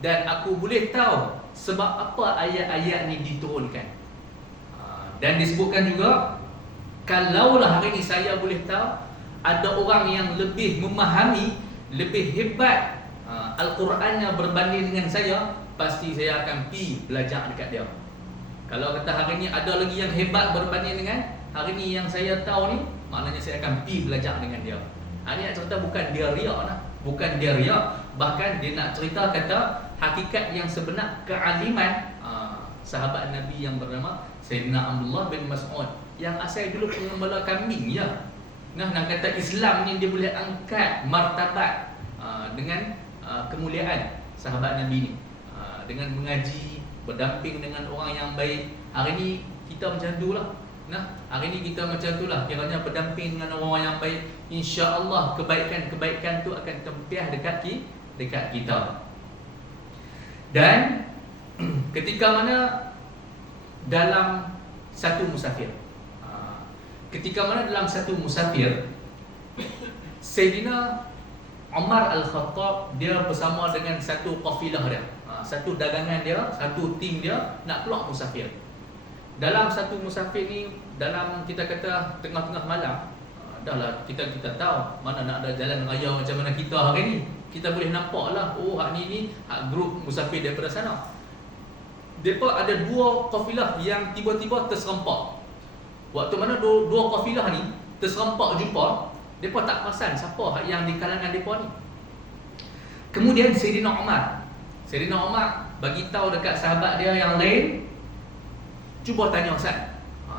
dan aku boleh tahu sebab apa ayat-ayat ni diturunkan. Dan disebutkan juga, kalaulah hari ni saya boleh tahu ada orang yang lebih memahami, lebih hebat Al-Qurannya berbanding dengan saya, pasti saya akan pergi belajar dekat dia. Kalau kata hari ni ada lagi yang hebat berbanding dengan hari ni yang saya tahu ni, maknanya saya akan pergi belajar dengan dia. Ini nak cerita bukan dia riak lah, bukan dia riak, bahkan dia nak cerita kata hakikat yang sebenar kealiman sahabat Nabi yang bernama Sayyidina Abdullah bin Mas'ud, yang asal dulu pengembala kambing ya. Nak kata Islam ni dia boleh angkat martabat dengan kemuliaan sahabat Nabi ni, dengan mengaji, berdamping dengan orang yang baik. Hari ni kita macam tu lah. Hari ni kita macam tu lah. Kiranya berdamping dengan orang yang baik, insya-Allah kebaikan-kebaikan tu akan tempiah dekat kita. Dan ketika mana dalam satu musafir, Sayyidina Umar Al-Khattab dia bersama dengan satu kafilah dia, satu dagangan dia, satu tim dia nak keluar musafir. Dalam satu musafir ni, dalam kita kata tengah-tengah malam, dahlah kita tahu mana nak ada jalan raya macam mana kita hari ni. Kita boleh nampak lah, hak ni hak grup musafir daripada sana. Depa ada dua kafilah yang tiba-tiba terserempak. Waktu mana dua kafilah ni terserempak jumpa, depa tak perasan siapa yang di kalangan depa ni. Kemudian Sayyidina Umar bagi tahu dekat sahabat dia yang lain, cuba tanya Ustaz.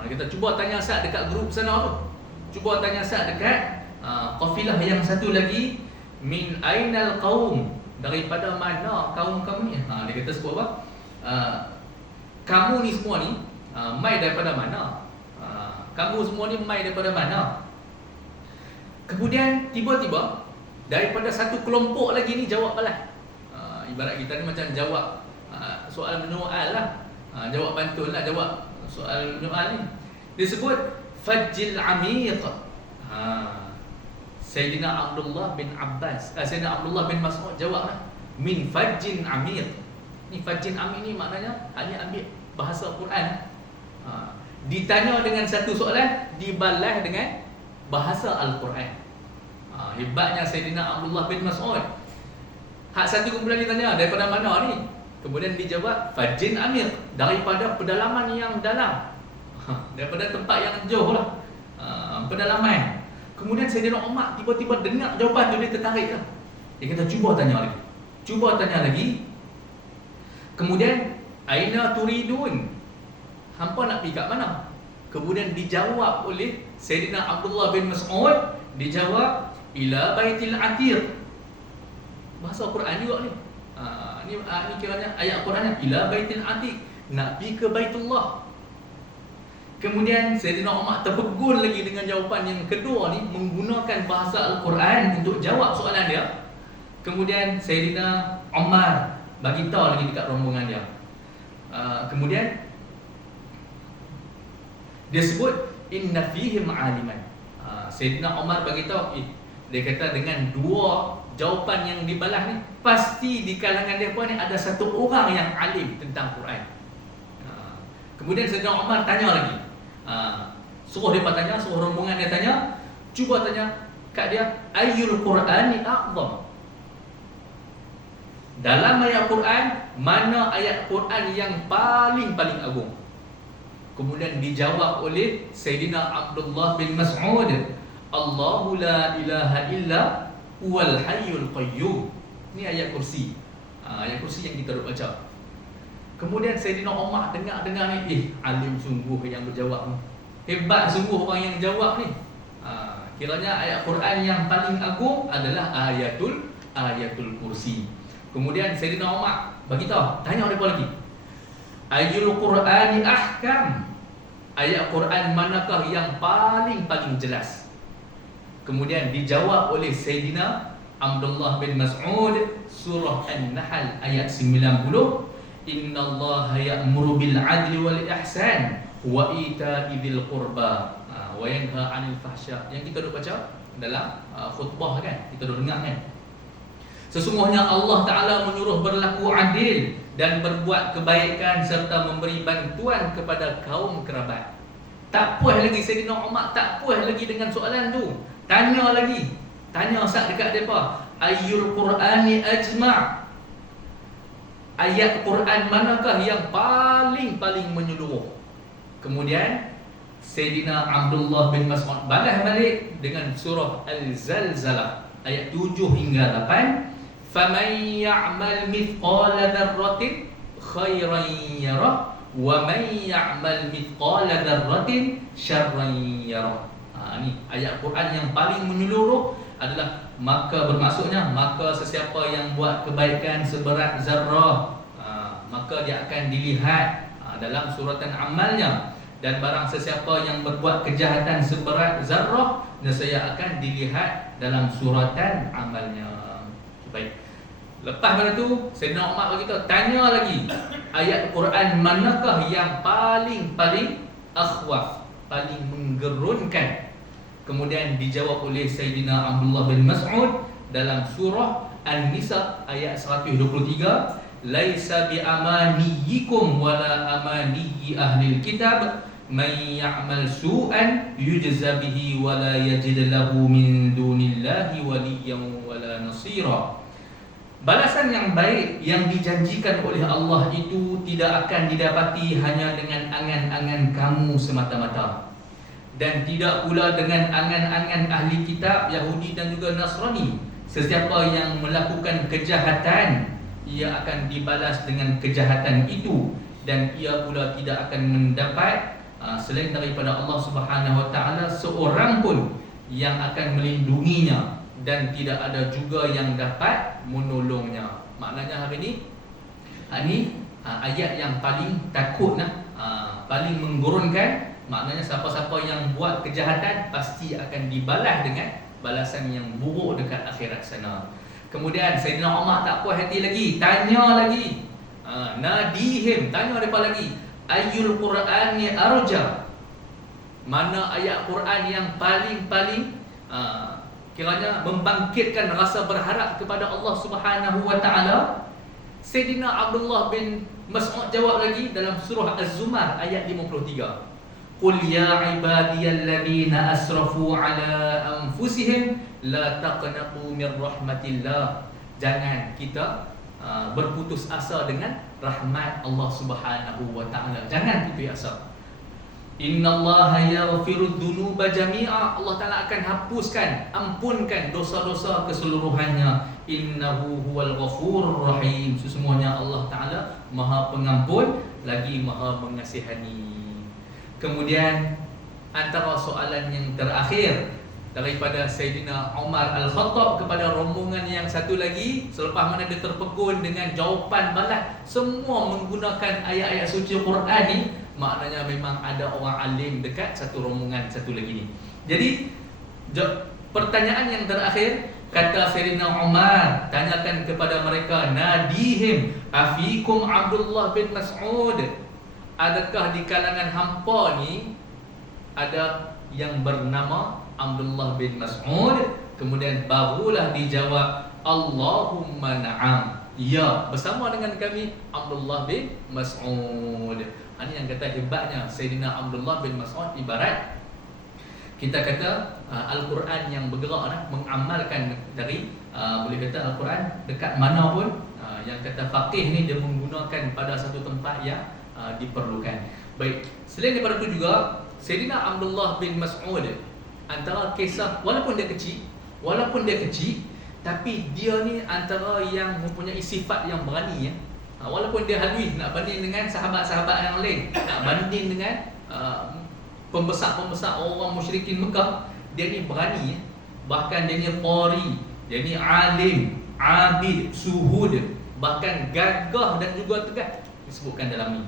Dia kata cuba tanya Ustaz dekat grup sana tu. Cuba tanya Ustaz dekat kafilah yang satu lagi, min ainal qaum, daripada mana kaum kamu ni? Dia kata sebut apa? Kamu ni semua ni mai daripada mana? Kamu semua ni mai daripada mana? Kemudian tiba-tiba daripada satu kelompok lagi ni jawab balas. Ibarat kita ni macam jawab soal menyoal lah. Jawab pantun lah, jawab soal menyoal ni. Dia sebut Fajjil Amiq. Sayyidina Abdullah bin Abbas, Sayyidina Abdullah bin Mas'ud jawab lah, min Fajjin Amiq. Ni Fajjin Amiq ni maknanya hanya ambil bahasa Quran. Ditanya dengan satu soalan, dibalas dengan bahasa Al-Quran. Hebatnya Sayyidina Abdullah bin Mas'ud. Hak satu kumpulan ditanya, daripada mana ni? Kemudian dijawab, Fajjin Amiq, daripada pedalaman yang dalam. Daripada tempat yang jauh lah, pedalaman. Kemudian Sayyidina Umar tiba-tiba dengar jawapan tu, dia tertarik lah. Dia kata cuba tanya lagi. Kemudian aina turidun, hampa nak pergi kat mana? Kemudian dijawab oleh Sayyidina Abdullah bin Mas'ud, dijawab ila baitil atiq. Bahasa Quran juga ni. Ni kiranya ayat Quran, ila baitil atiq, nak pergi ke Baitullah. Kemudian Sayyidina Umar terpegun lagi dengan jawapan yang kedua ni, menggunakan bahasa Al-Quran untuk jawab soalan dia. Kemudian Sayyidina Umar bagi tahu lagi dekat rombongan dia. Kemudian dia sebut inna fihim aliman. Sayyidina Umar bagi tahu, dia kata dengan dua jawapan yang dibalas ni, pasti di kalangan mereka ni ada satu orang yang alim tentang Quran. Kemudian Sayyidina Umar tanya lagi. Suruh dia tanya, suruh rombongan dia tanya, cuba tanya kat dia, ayyul Qur'ani a'zam. Dalam ayat Quran, mana ayat Quran yang paling agung? Kemudian dijawab oleh Sayyidina Abdullah bin Mas'ud, Allahu la ilaha illa huwal hayyul qayyum. Ni ayat kursi. Ayat kursi yang kita duk baca. Kemudian Sayyidina Umar dengar ni, alim sungguh yang berjawab ni. Hebat sungguh orang yang jawab ni. Kiranya ayat Quran yang paling agung adalah ayatul kursi. Kemudian Sayyidina Umar bagi tahu, tanya mereka lagi. Ayyul Qur'ani ahkam. Ayat Quran manakah yang paling jelas? Kemudian dijawab oleh Sayyidina Abdullah bin Mas'ud, surah An-Nahl ayat 90. Innallaha ya'muru bil 'adli wal ihsan wa ita'i dzil qurba wa yanha 'anil fahsya. Yang kita duk baca dalam khutbah kan, kita duk dengar kan. Sesungguhnya Allah Ta'ala menyuruh berlaku adil dan berbuat kebaikan serta memberi bantuan kepada kaum kerabat. Tak puas lagi Sayyidina Umar, tak puas lagi dengan soalan tu. Tanya lagi. Tanya Ustaz dekat mereka, ayyul Qur'ani ajma'. Ayat Quran manakah yang paling menyeluruh? Kemudian Sayyidina Abdullah bin Mas'ud balas balik dengan surah Al-Zalzalah ayat 7 hingga 8. Faman ya'mal mithqala dzarratin khairan yarah wa man ya'mal mithqala dzarratin syarran yarah. Ni ayat Quran yang paling menyeluruh adalah maka sesiapa yang buat kebaikan seberat zarrah, maka dia akan dilihat dalam suratan amalnya, dan barang sesiapa yang berbuat kejahatan seberat zarrah, nescaya akan dilihat dalam suratan amalnya. Baik. Lepas pada tu Sayyidina Umar bagi tahu, tanya lagi, ayat Quran manakah yang paling akhwaf, paling menggerunkan? Kemudian dijawab oleh Sayyidina Abdullah bin Mas'ud dalam surah An-Nisa ayat 123, laisa bi amaniyikum wala amaniyi ahlil kitab man ya'mal su'an yujza bihi wala yajid lahu min dunillahi waliyyan wala nasira. Balasan yang baik yang dijanjikan oleh Allah itu tidak akan didapati hanya dengan angan-angan kamu semata-mata, dan tidak pula dengan angan-angan ahli kitab Yahudi dan juga Nasrani, Sesiapa yang melakukan kejahatan, ia akan dibalas dengan kejahatan itu, dan ia pula tidak akan mendapat selain daripada Allah Subhanahu Wa Taala seorang pun yang akan melindunginya, dan tidak ada juga yang dapat menolongnya. Maknanya hari ini ayat yang paling takut paling menggurunkan. Maknanya siapa-siapa yang buat kejahatan pasti akan dibalas dengan balasan yang buruk dekat akhirat sana. Kemudian Sayyidina Umar tak puas hati lagi, tanya lagi. Nadihim, tanya mereka lagi, ayyul Qur'ani arja? Mana ayat Quran yang paling kiranya membangkitkan rasa berharap kepada Allah Subhanahu Wa Taala? Sayyidina Abdullah bin Mas'ud jawab lagi dalam surah Az-Zumar ayat 53. Qul ya ibadiyalladzina asrafu ala anfusihim la taqnatu mir rahmatillah. Jangan kita berputus asa dengan rahmat Allah Subhanahu Wa Taala. Jangan putus asa. Innallaha yaghfiru dzunuba jami'a. Allah Taala akan hapuskan, ampunkan dosa-dosa keseluruhannya. Innahu huwal ghafurur rahim. Sesungguhnya Allah Taala Maha Pengampun lagi Maha Mengasihani. Kemudian antara soalan yang terakhir daripada Sayyidina Umar Al-Khattab kepada rombongan yang satu lagi, selepas mana dia terpekun dengan jawapan balas semua menggunakan ayat-ayat suci Quran ni, maknanya memang ada orang alim dekat satu rombongan satu lagi ni. Jadi pertanyaan yang terakhir, kata Sayyidina Umar, tanyakan kepada mereka, nadihim afikum Abdullah bin Mas'ud, adakah di kalangan hampa ni ada yang bernama Abdullah bin Mas'ud? Kemudian barulah dijawab, Allahumma na'am, ya, bersama dengan kami Abdullah bin Mas'ud. Ini yang kata hebatnya Sayyidina Abdullah bin Mas'ud, ibarat kita kata Al-Quran yang bergerak mengamalkan dari boleh kata Al-Quran dekat mana pun. Yang kata faqih ni dia menggunakan pada satu tempat yang diperlukan. Baik, selain daripada itu juga Sayyidina Abdullah bin Mas'ud, antara kisah walaupun dia kecil tapi dia ni antara yang mempunyai sifat yang berani ya. Walaupun dia halus nak banding dengan sahabat-sahabat yang lain, nak banding dengan pembesar-pembesar orang musyrikin Mekah, dia ni berani ya. Bahkan dia ni qari, dia ni alim, abid, suhud, bahkan gagah dan juga tegas disebutkan dalam ni.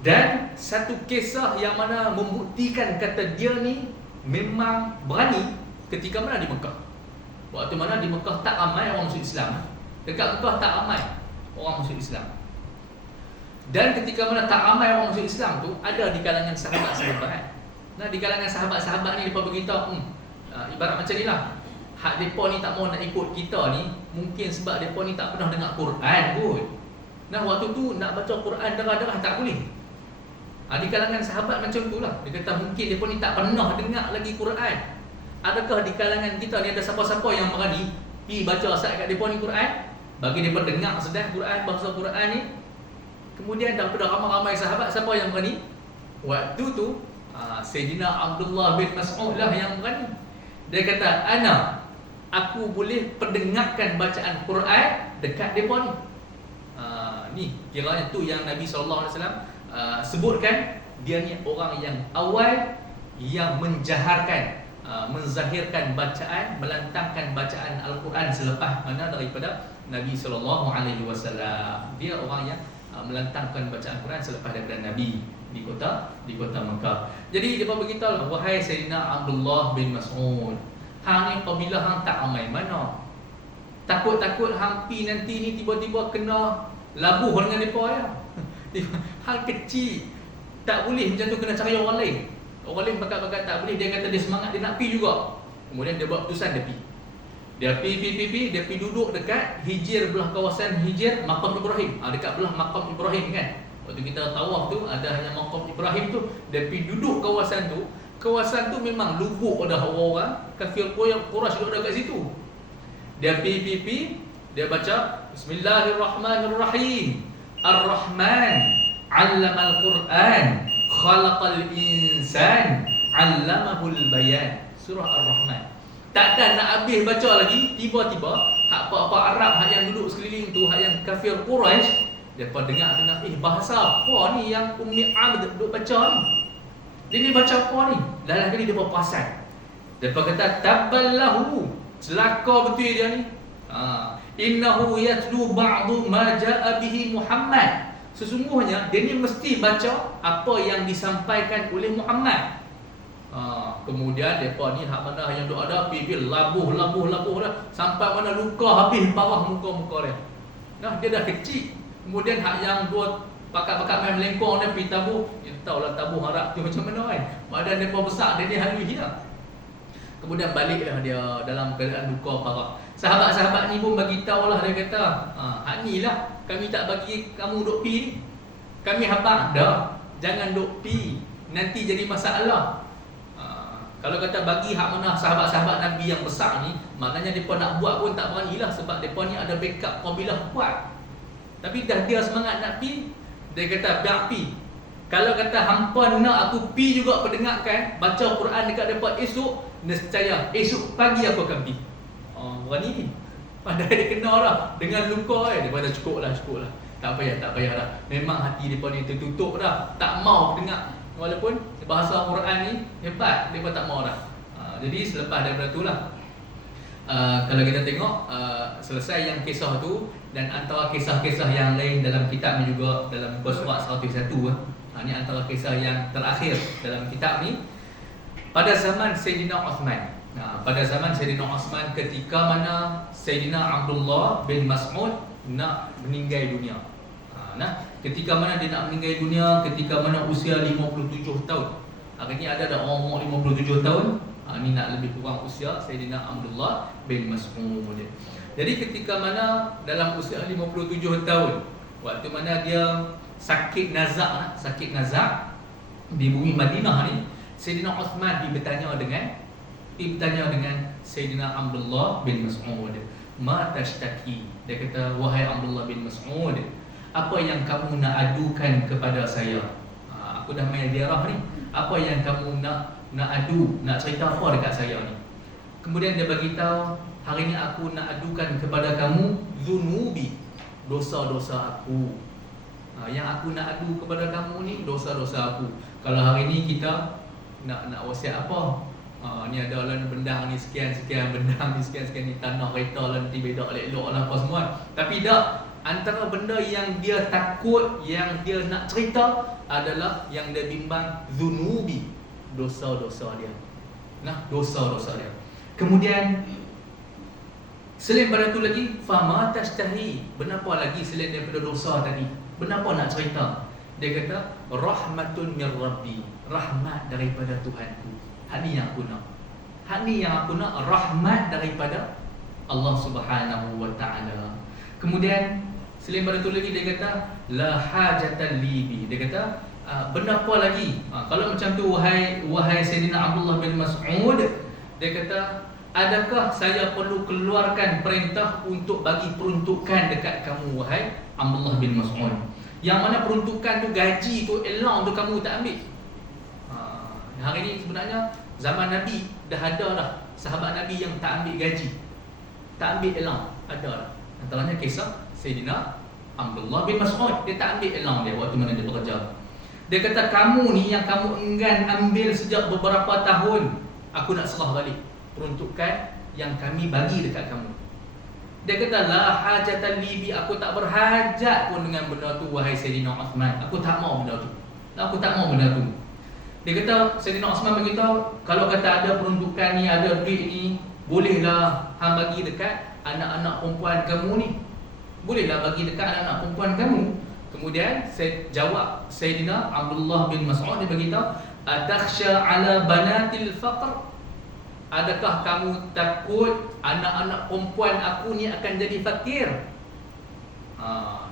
Dan satu kisah yang mana membuktikan kata dia ni memang berani ketika mana di Mekah. Waktu mana di Mekah tak ramai orang masuk Islam. Dekat Mekah tak ramai orang masuk Islam. Dan ketika mana tak ramai orang masuk Islam tu, ada di kalangan sahabat-sahabat. Nah, di kalangan sahabat-sahabat ni mereka beritahu, ibarat macam ni lah, hak mereka ni tak mau nak ikut kita ni, mungkin sebab mereka ni tak pernah dengar Quran pun. Nah, waktu tu nak baca Quran darah-darah tak boleh. Di kalangan sahabat macam tu lah. Dia kata mungkin mereka ni tak pernah dengar lagi Quran. Adakah di kalangan kita ni ada siapa-siapa yang berani pergi baca asal kat mereka ni Quran, bagi mereka dengar sedang Quran, bahasa Quran ni? Kemudian daripada ramai-ramai sahabat, siapa yang berani? Waktu tu Sayyidina Abdullah bin Mas'ud lah yang berani. Dia kata, aku boleh pendengarkan bacaan Quran dekat mereka ni. Ni kiranya tu yang Nabi SAW sebutkan, dia ni orang yang awal yang menjaharkan, menzahirkan bacaan, melantangkan bacaan Al-Quran selepas mana daripada Nabi SAW. Dia orang yang melantangkan bacaan Quran selepas daripada Nabi di kota Mekah. Jadi dia beritahu, wahai Sayyidina Abdullah bin Mas'ud, hang ni apabila hang tak ramai mana, takut-takut hang pi nanti ni tiba-tiba kena labuh dengan depa ya. Hang kecil tak boleh macam tu, kena cari orang lain. Orang lain bakat-bakat tak boleh. Dia kata dia semangat, dia nak pi juga. Kemudian dia buat keputusan, dia pi. Dia pi duduk dekat hijir, belah kawasan hijir Maqam Ibrahim. Dekat belah Maqam Ibrahim kan. Waktu kita tawaf tu ada hanya Maqam Ibrahim tu, dia pi duduk kawasan tu. Kawasan tu memang lubuk dah orang kafir Quraisy duduk dekat situ. Dia pi dia baca Bismillahirrahmanirrahim. Ar-Rahman 'allamal Qur'an, khalaqal insan 'allamahul bayan. Surah Ar-Rahman. Tak ada nak habis baca lagi, tiba-tiba hak apa-apa Arab, hak yang duduk sekeliling tu, hak yang kafir Quraisy, depa dengar-dengar, bahasa apa ni yang Ummi Abd duk baca ni? Dia ni baca apa ni? Dalam kali depa perasan. Depa kata taballahu, celaka betul dia ni. Innahu yatlu ba'du ma ja'a bihi Muhammad. Sesungguhnya dia ni mesti baca apa yang disampaikan oleh Muhammad. Kemudian depa ni hak mana yang duk ada bibir labuh dah sampai mana luka habis parah muka-muka dia. Nah, dia dah kecil. Kemudian hak yang dua pakat-pakat main melengkong dia pergi tabuh, dia tahulah tabuh Arab tu macam mana kan. Badan depa besar, dia ni halus dia. Kemudian baliklah dia dalam keadaan luka parah. Sahabat-sahabat ni pun bagi tahulah, dia kata, hak ni lah kami tak bagi kamu duk pi ni. Kami habaq dah, jangan duk pi, nanti jadi masalah. Kalau kata bagi hak mana sahabat-sahabat Nabi yang besar ni, maknanya mereka nak buat pun tak berani lah, sebab mereka ni ada backup kabilah kuat. Tapi dah dia semangat nak pi, dia kata biar pi. Kalau kata hampa nak aku pi juga pendengarkan baca Quran dekat mereka esok, nescaya esok pagi aku akan pi. Berani ni. Padahal dia kena lah dengan luka dia pada cukup lah. Tak payah dah. Memang hati mereka ni tertutup dah, tak mau dengar. Walaupun bahasa Quran ni hebat, mereka tak mau dah. Jadi selepas daripada tu lah, kalau kita tengok selesai yang kisah tu, dan antara kisah-kisah yang lain dalam kitab ni juga, dalam muka surat 101, ni antara kisah yang terakhir dalam kitab ni. Pada zaman Sayyidina Uthman, pada zaman Sayyidina Uthman, ketika mana Sayyidina Abdullah bin Mas'ud nak meninggal dunia. Ketika mana dia nak meninggal dunia, ketika mana usia 57 tahun. Hari ni ada orang umur 57 tahun, ni nak lebih kurang usia Sayyidina Abdullah bin Mas'ud. Jadi ketika mana dalam usia 57 tahun, waktu mana dia sakit nazak di bumi Madinah ni, Sayyidina Uthman bertanya dengan Sayyidina Abdullah bin Mas'ud, "Ma tashtaki?" Dia kata, "Wahai Abdullah bin Mas'ud, apa yang kamu nak adukan kepada saya? Aku dah main ziarah ni. Apa yang kamu nak adu, nak cerita apa dekat saya ni?" Kemudian dia bagi tahu, "Hari ni aku nak adukan kepada kamu zunubi, dosa-dosa aku. Yang aku nak adu kepada kamu ni dosa-dosa aku. Kalau hari ni kita nak wasiat apa? Ni ada lah bendang ni sekian, bendang ni sekian ni, tanah kereta lah nanti bedak elok-elok lah apa semua. Tapi tak, antara benda yang dia takut, yang dia nak cerita adalah yang dia bimbang zunubi, dosa-dosa dia. Dosa-dosa dia. Kemudian selain pada tu lagi, fama tashtahi, benapa lagi selain daripada dosa tadi? Benapa nak cerita? Dia kata, rahmatun min rabbi, rahmat daripada Tuhanku. Hak ni yang aku nak, rahmat daripada Allah Subhanahu wa taala. Kemudian selain pada tu lagi dia kata, la hajatan li. Dia kata, benapa lagi? Kalau macam tu wahai Sayyidina Abdullah bin Mas'ud, dia kata, adakah saya perlu keluarkan perintah untuk bagi peruntukan dekat kamu wahai Abdullah bin Mas'ud? Yang mana peruntukan tu, gaji tu, allowance tu kamu tak ambil. Hari ni sebenarnya zaman Nabi dah ada dah sahabat Nabi yang tak ambil gaji, tak ambil allowance, ada dah. Antaranya kisah Sayyidina Abdullah bin Mas'ud, dia tak ambil allowance dia waktu mana dia bekerja. Dia kata, kamu ni yang kamu enggan ambil sejak beberapa tahun, aku nak serah balik peruntukan yang kami bagi dekat kamu. Dia kata, la hajatan li bi, aku tak berhajat pun dengan benda tu wahai Sayyidina Uthman. Aku tak mau benda tu. Dia kata, Sayyidina Uthman beritahu, kalau kata ada peruntukan ni, ada duit ni, bolehlah hang bagi dekat anak-anak perempuan kamu ni. Bolehlah bagi dekat anak-anak perempuan kamu. Kemudian saya jawab Sayyidina Abdullah bin Mas'ud, dia beritahu, atakhsha ala banatil faqr, adakah kamu takut anak-anak perempuan aku ni akan jadi fakir?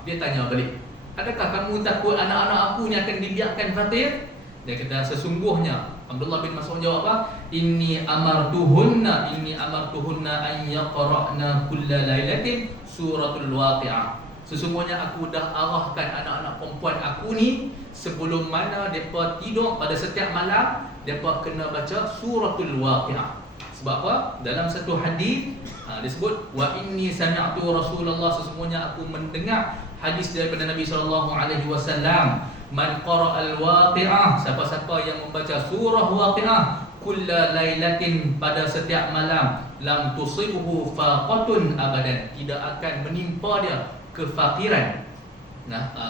Dia tanya balik, adakah kamu takut anak-anak aku ni akan dibiarkan fakir? Dia kata, sesungguhnya, Abdullah bin Mas'ud jawab apa? Inni amartuhunna an yaqra'na kulla lailatin suratul waqi'ah. Sesungguhnya aku dah arahkan anak-anak perempuan aku ni, sebelum mana mereka tidur pada setiap malam, mereka kena baca suratul waqi'ah. Sebab apa? Dalam satu hadis disebut wa inni sami'tu Rasulullah, sesungguhnya aku mendengar hadis daripada Nabi sallallahu alaihi wasallam, man qara'al waqi'ah, siapa-siapa yang membaca surah waqi'ah kulla lailatin, pada setiap malam, lam tusibhu faqatun abadan, tidak akan menimpa dia kefakiran.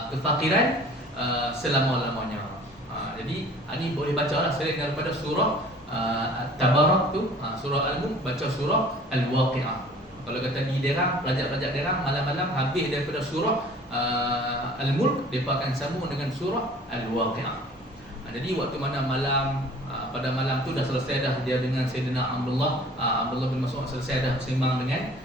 Kefakiran selama-lamanya. Jadi ini boleh bacalah selain daripada surah Tabarak tu, surah Al-Mulk, baca surah Al-Waqi'ah. Kalau kata di derang, pelajar-pelajar derang malam-malam habis daripada surah Al-Mulk, mereka akan sambung dengan surah Al-Waqi'ah. Jadi waktu mana malam, pada malam tu dah selesai dah dia dengan Sayyidina Abdullah bin Mas'ud, selesai dah sembang dengan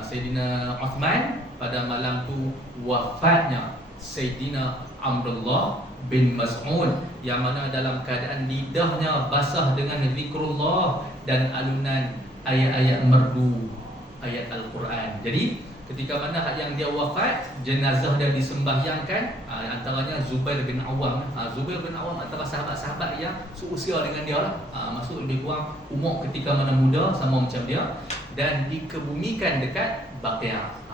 Sayyidina Uthman. Pada malam tu wafatnya Sayyidina Abdullah bin Mas'ud, yang mana dalam keadaan lidahnya basah dengan zikrullah dan alunan ayat-ayat merdu, ayat Al-Quran. Jadi ketika mana yang dia wafat, jenazah dia disembahyangkan, antaranya Zubair bin Awam. Zubair bin Awam antara sahabat-sahabat yang seusia dengan dia lah, maksud lebih kurang umur ketika mana muda sama macam dia, dan dikebumikan dekat Baqiyah.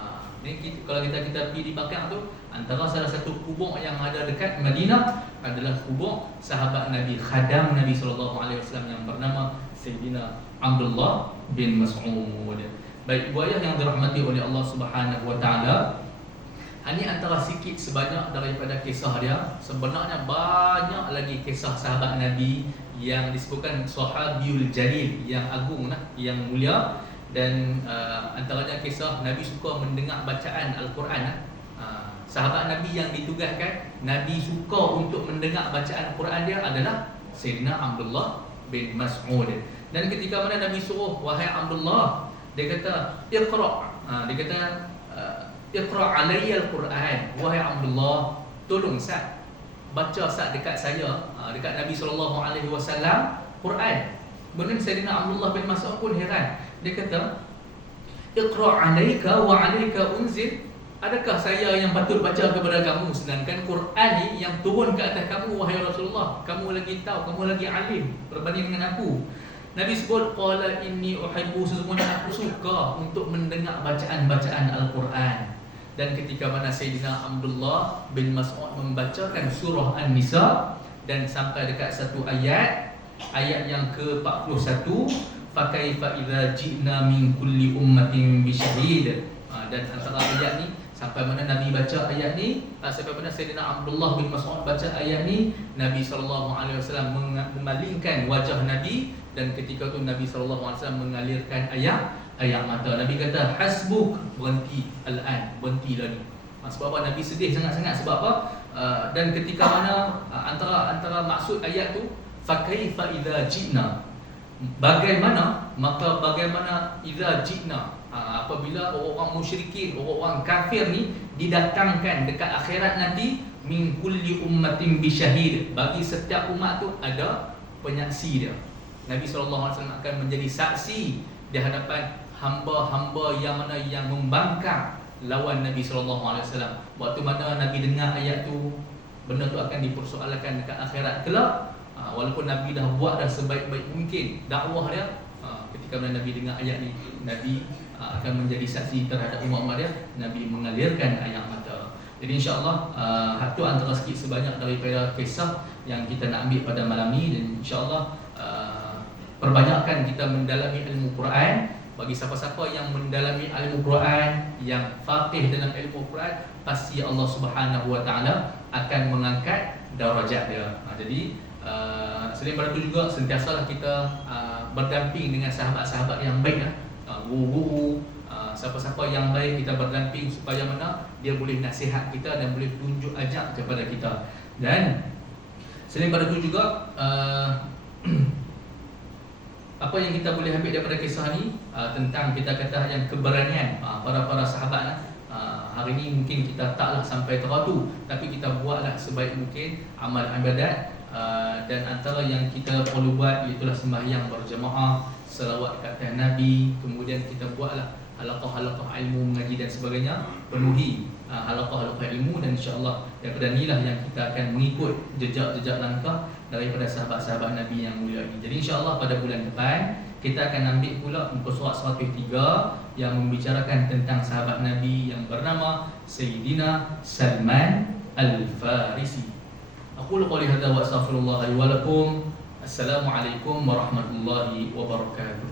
Ni kalau kita pergi di Baqiyah tu, antara salah satu kubur yang ada dekat Madinah adalah kubur sahabat Nabi, khadam Nabi sallallahu alaihi wasallam yang bernama Sayyidina Abdullah bin Mas'ud. Baik, ibu ayah yang dirahmati oleh Allah Subhanahu wa taala, ini antara sikit sebanyak daripada kisah dia. Sebenarnya banyak lagi kisah sahabat Nabi yang disebutkan sahabiul jalil, yang agung lah, yang mulia. Dan antaranya kisah Nabi suka mendengar bacaan Al-Quran. Sahabat Nabi yang ditugaskan Nabi suka untuk mendengar bacaan Al-Quran dia adalah Sayyidina Abdullah bin Mas'ud. Dan ketika mana Nabi suruh, wahai Abdullah, dia kata iqra', dia kata iqra' alayya al-Quran, wahai Abdullah, tolong Sa'd baca Sa'd dekat saya, dekat Nabi sallallahu alaihi wasallam Quran. Kemudian Sayyidina Abdullah bin Mas'ud pun heran. Dia kata iqra' alayka wa alayka unzil, adakah saya yang patut baca kepada kamu, sedangkan Quran ni yang turun ke atas kamu wahai Rasulullah, kamu lagi tahu, kamu lagi alim berbanding dengan aku. Nabi sebut qala inni uhibbu, sesungguhnya aku suka untuk mendengar bacaan-bacaan Al-Quran. Dan ketika mana Sayyidina Abdullah bin Mas'ud membacakan surah An-Nisa dan sampai dekat satu ayat yang ke-41, fa kaifa idza ji'na min kulli ummatin bi syahid. Dan antara ayat ni sampai mana Nabi baca ayat ni, sampai mana Sayyidina Abdullah bin Mas'ud baca ayat ni, Nabi sallallahu alaihi wasallam memalingkan wajah Nabi, dan ketika tu Nabi sallallahu alaihi wasallam mengalirkan air mata. Nabi kata hasbuk, berhenti al-an, berhentilah ni. Sebab apa? Nabi sedih sangat-sangat. Sebab apa? Dan ketika mana antara maksud ayat tu, fa kaifa idza ji'na, bagaimana idza ji'na, apabila orang musyrikin, orang kafir ni didatangkan dekat akhirat nanti, min kulli ummatin bi syahid, bagi setiap umat tu ada penyaksi dia. Nabi SAW akan menjadi saksi di hadapan hamba-hamba yang membangkang lawan Nabi SAW. Waktu mana Nabi dengar ayat tu, benda tu akan dipersoalkan dekat akhirat kelak. Walaupun Nabi dah buat dah sebaik-baik mungkin dakwah dia, ketika mana Nabi dengar ayat ni, Nabi akan menjadi saksi terhadap umat dia. Nabi mengalirkan air mata. Jadi insya-Allah itu antara sikit sebanyak daripada kisah yang kita nak ambil pada malam ni. Dan insya-Allah perbanyakkan kita mendalami ilmu Quran. Bagi siapa-siapa yang mendalami ilmu Quran, yang faqih dalam ilmu Quran, pasti Allah Subhanahu wa taala akan mengangkat darajat dia. Jadi selain daripada itu juga sentiasalah kita berdamping dengan sahabat-sahabat yang baik, guru-guru, siapa-siapa yang baik kita berdamping, supaya mana dia boleh nasihat kita dan boleh tunjuk ajak kepada kita. Dan selain daripada itu juga apa yang kita boleh ambil daripada kisah ni, tentang kita kata yang keberanian para sahabat. Hari ni mungkin kita taklah sampai teratur, tapi kita buatlah sebaik mungkin amal ibadat. Dan antara yang kita perlu buat iaitulah sembahyang berjemaah, selawat ke atas Nabi, kemudian kita buatlah halaqah-halaqah ilmu, mengaji dan sebagainya. Penuhi halaqah-halaqah ilmu, dan insya-Allah daripada inilah yang kita akan mengikut jejak-jejak langkah daripada sahabat-sahabat Nabi yang mulia ini. Jadi insya-Allah pada bulan depan kita akan ambil pula muka surat 103 yang membicarakan tentang sahabat Nabi yang bernama Sayyidina Salman Al-Farisi. Aku qouli hadza wa astaghfirullah li wa lakum. Assalamualaikum warahmatullahi wabarakatuh.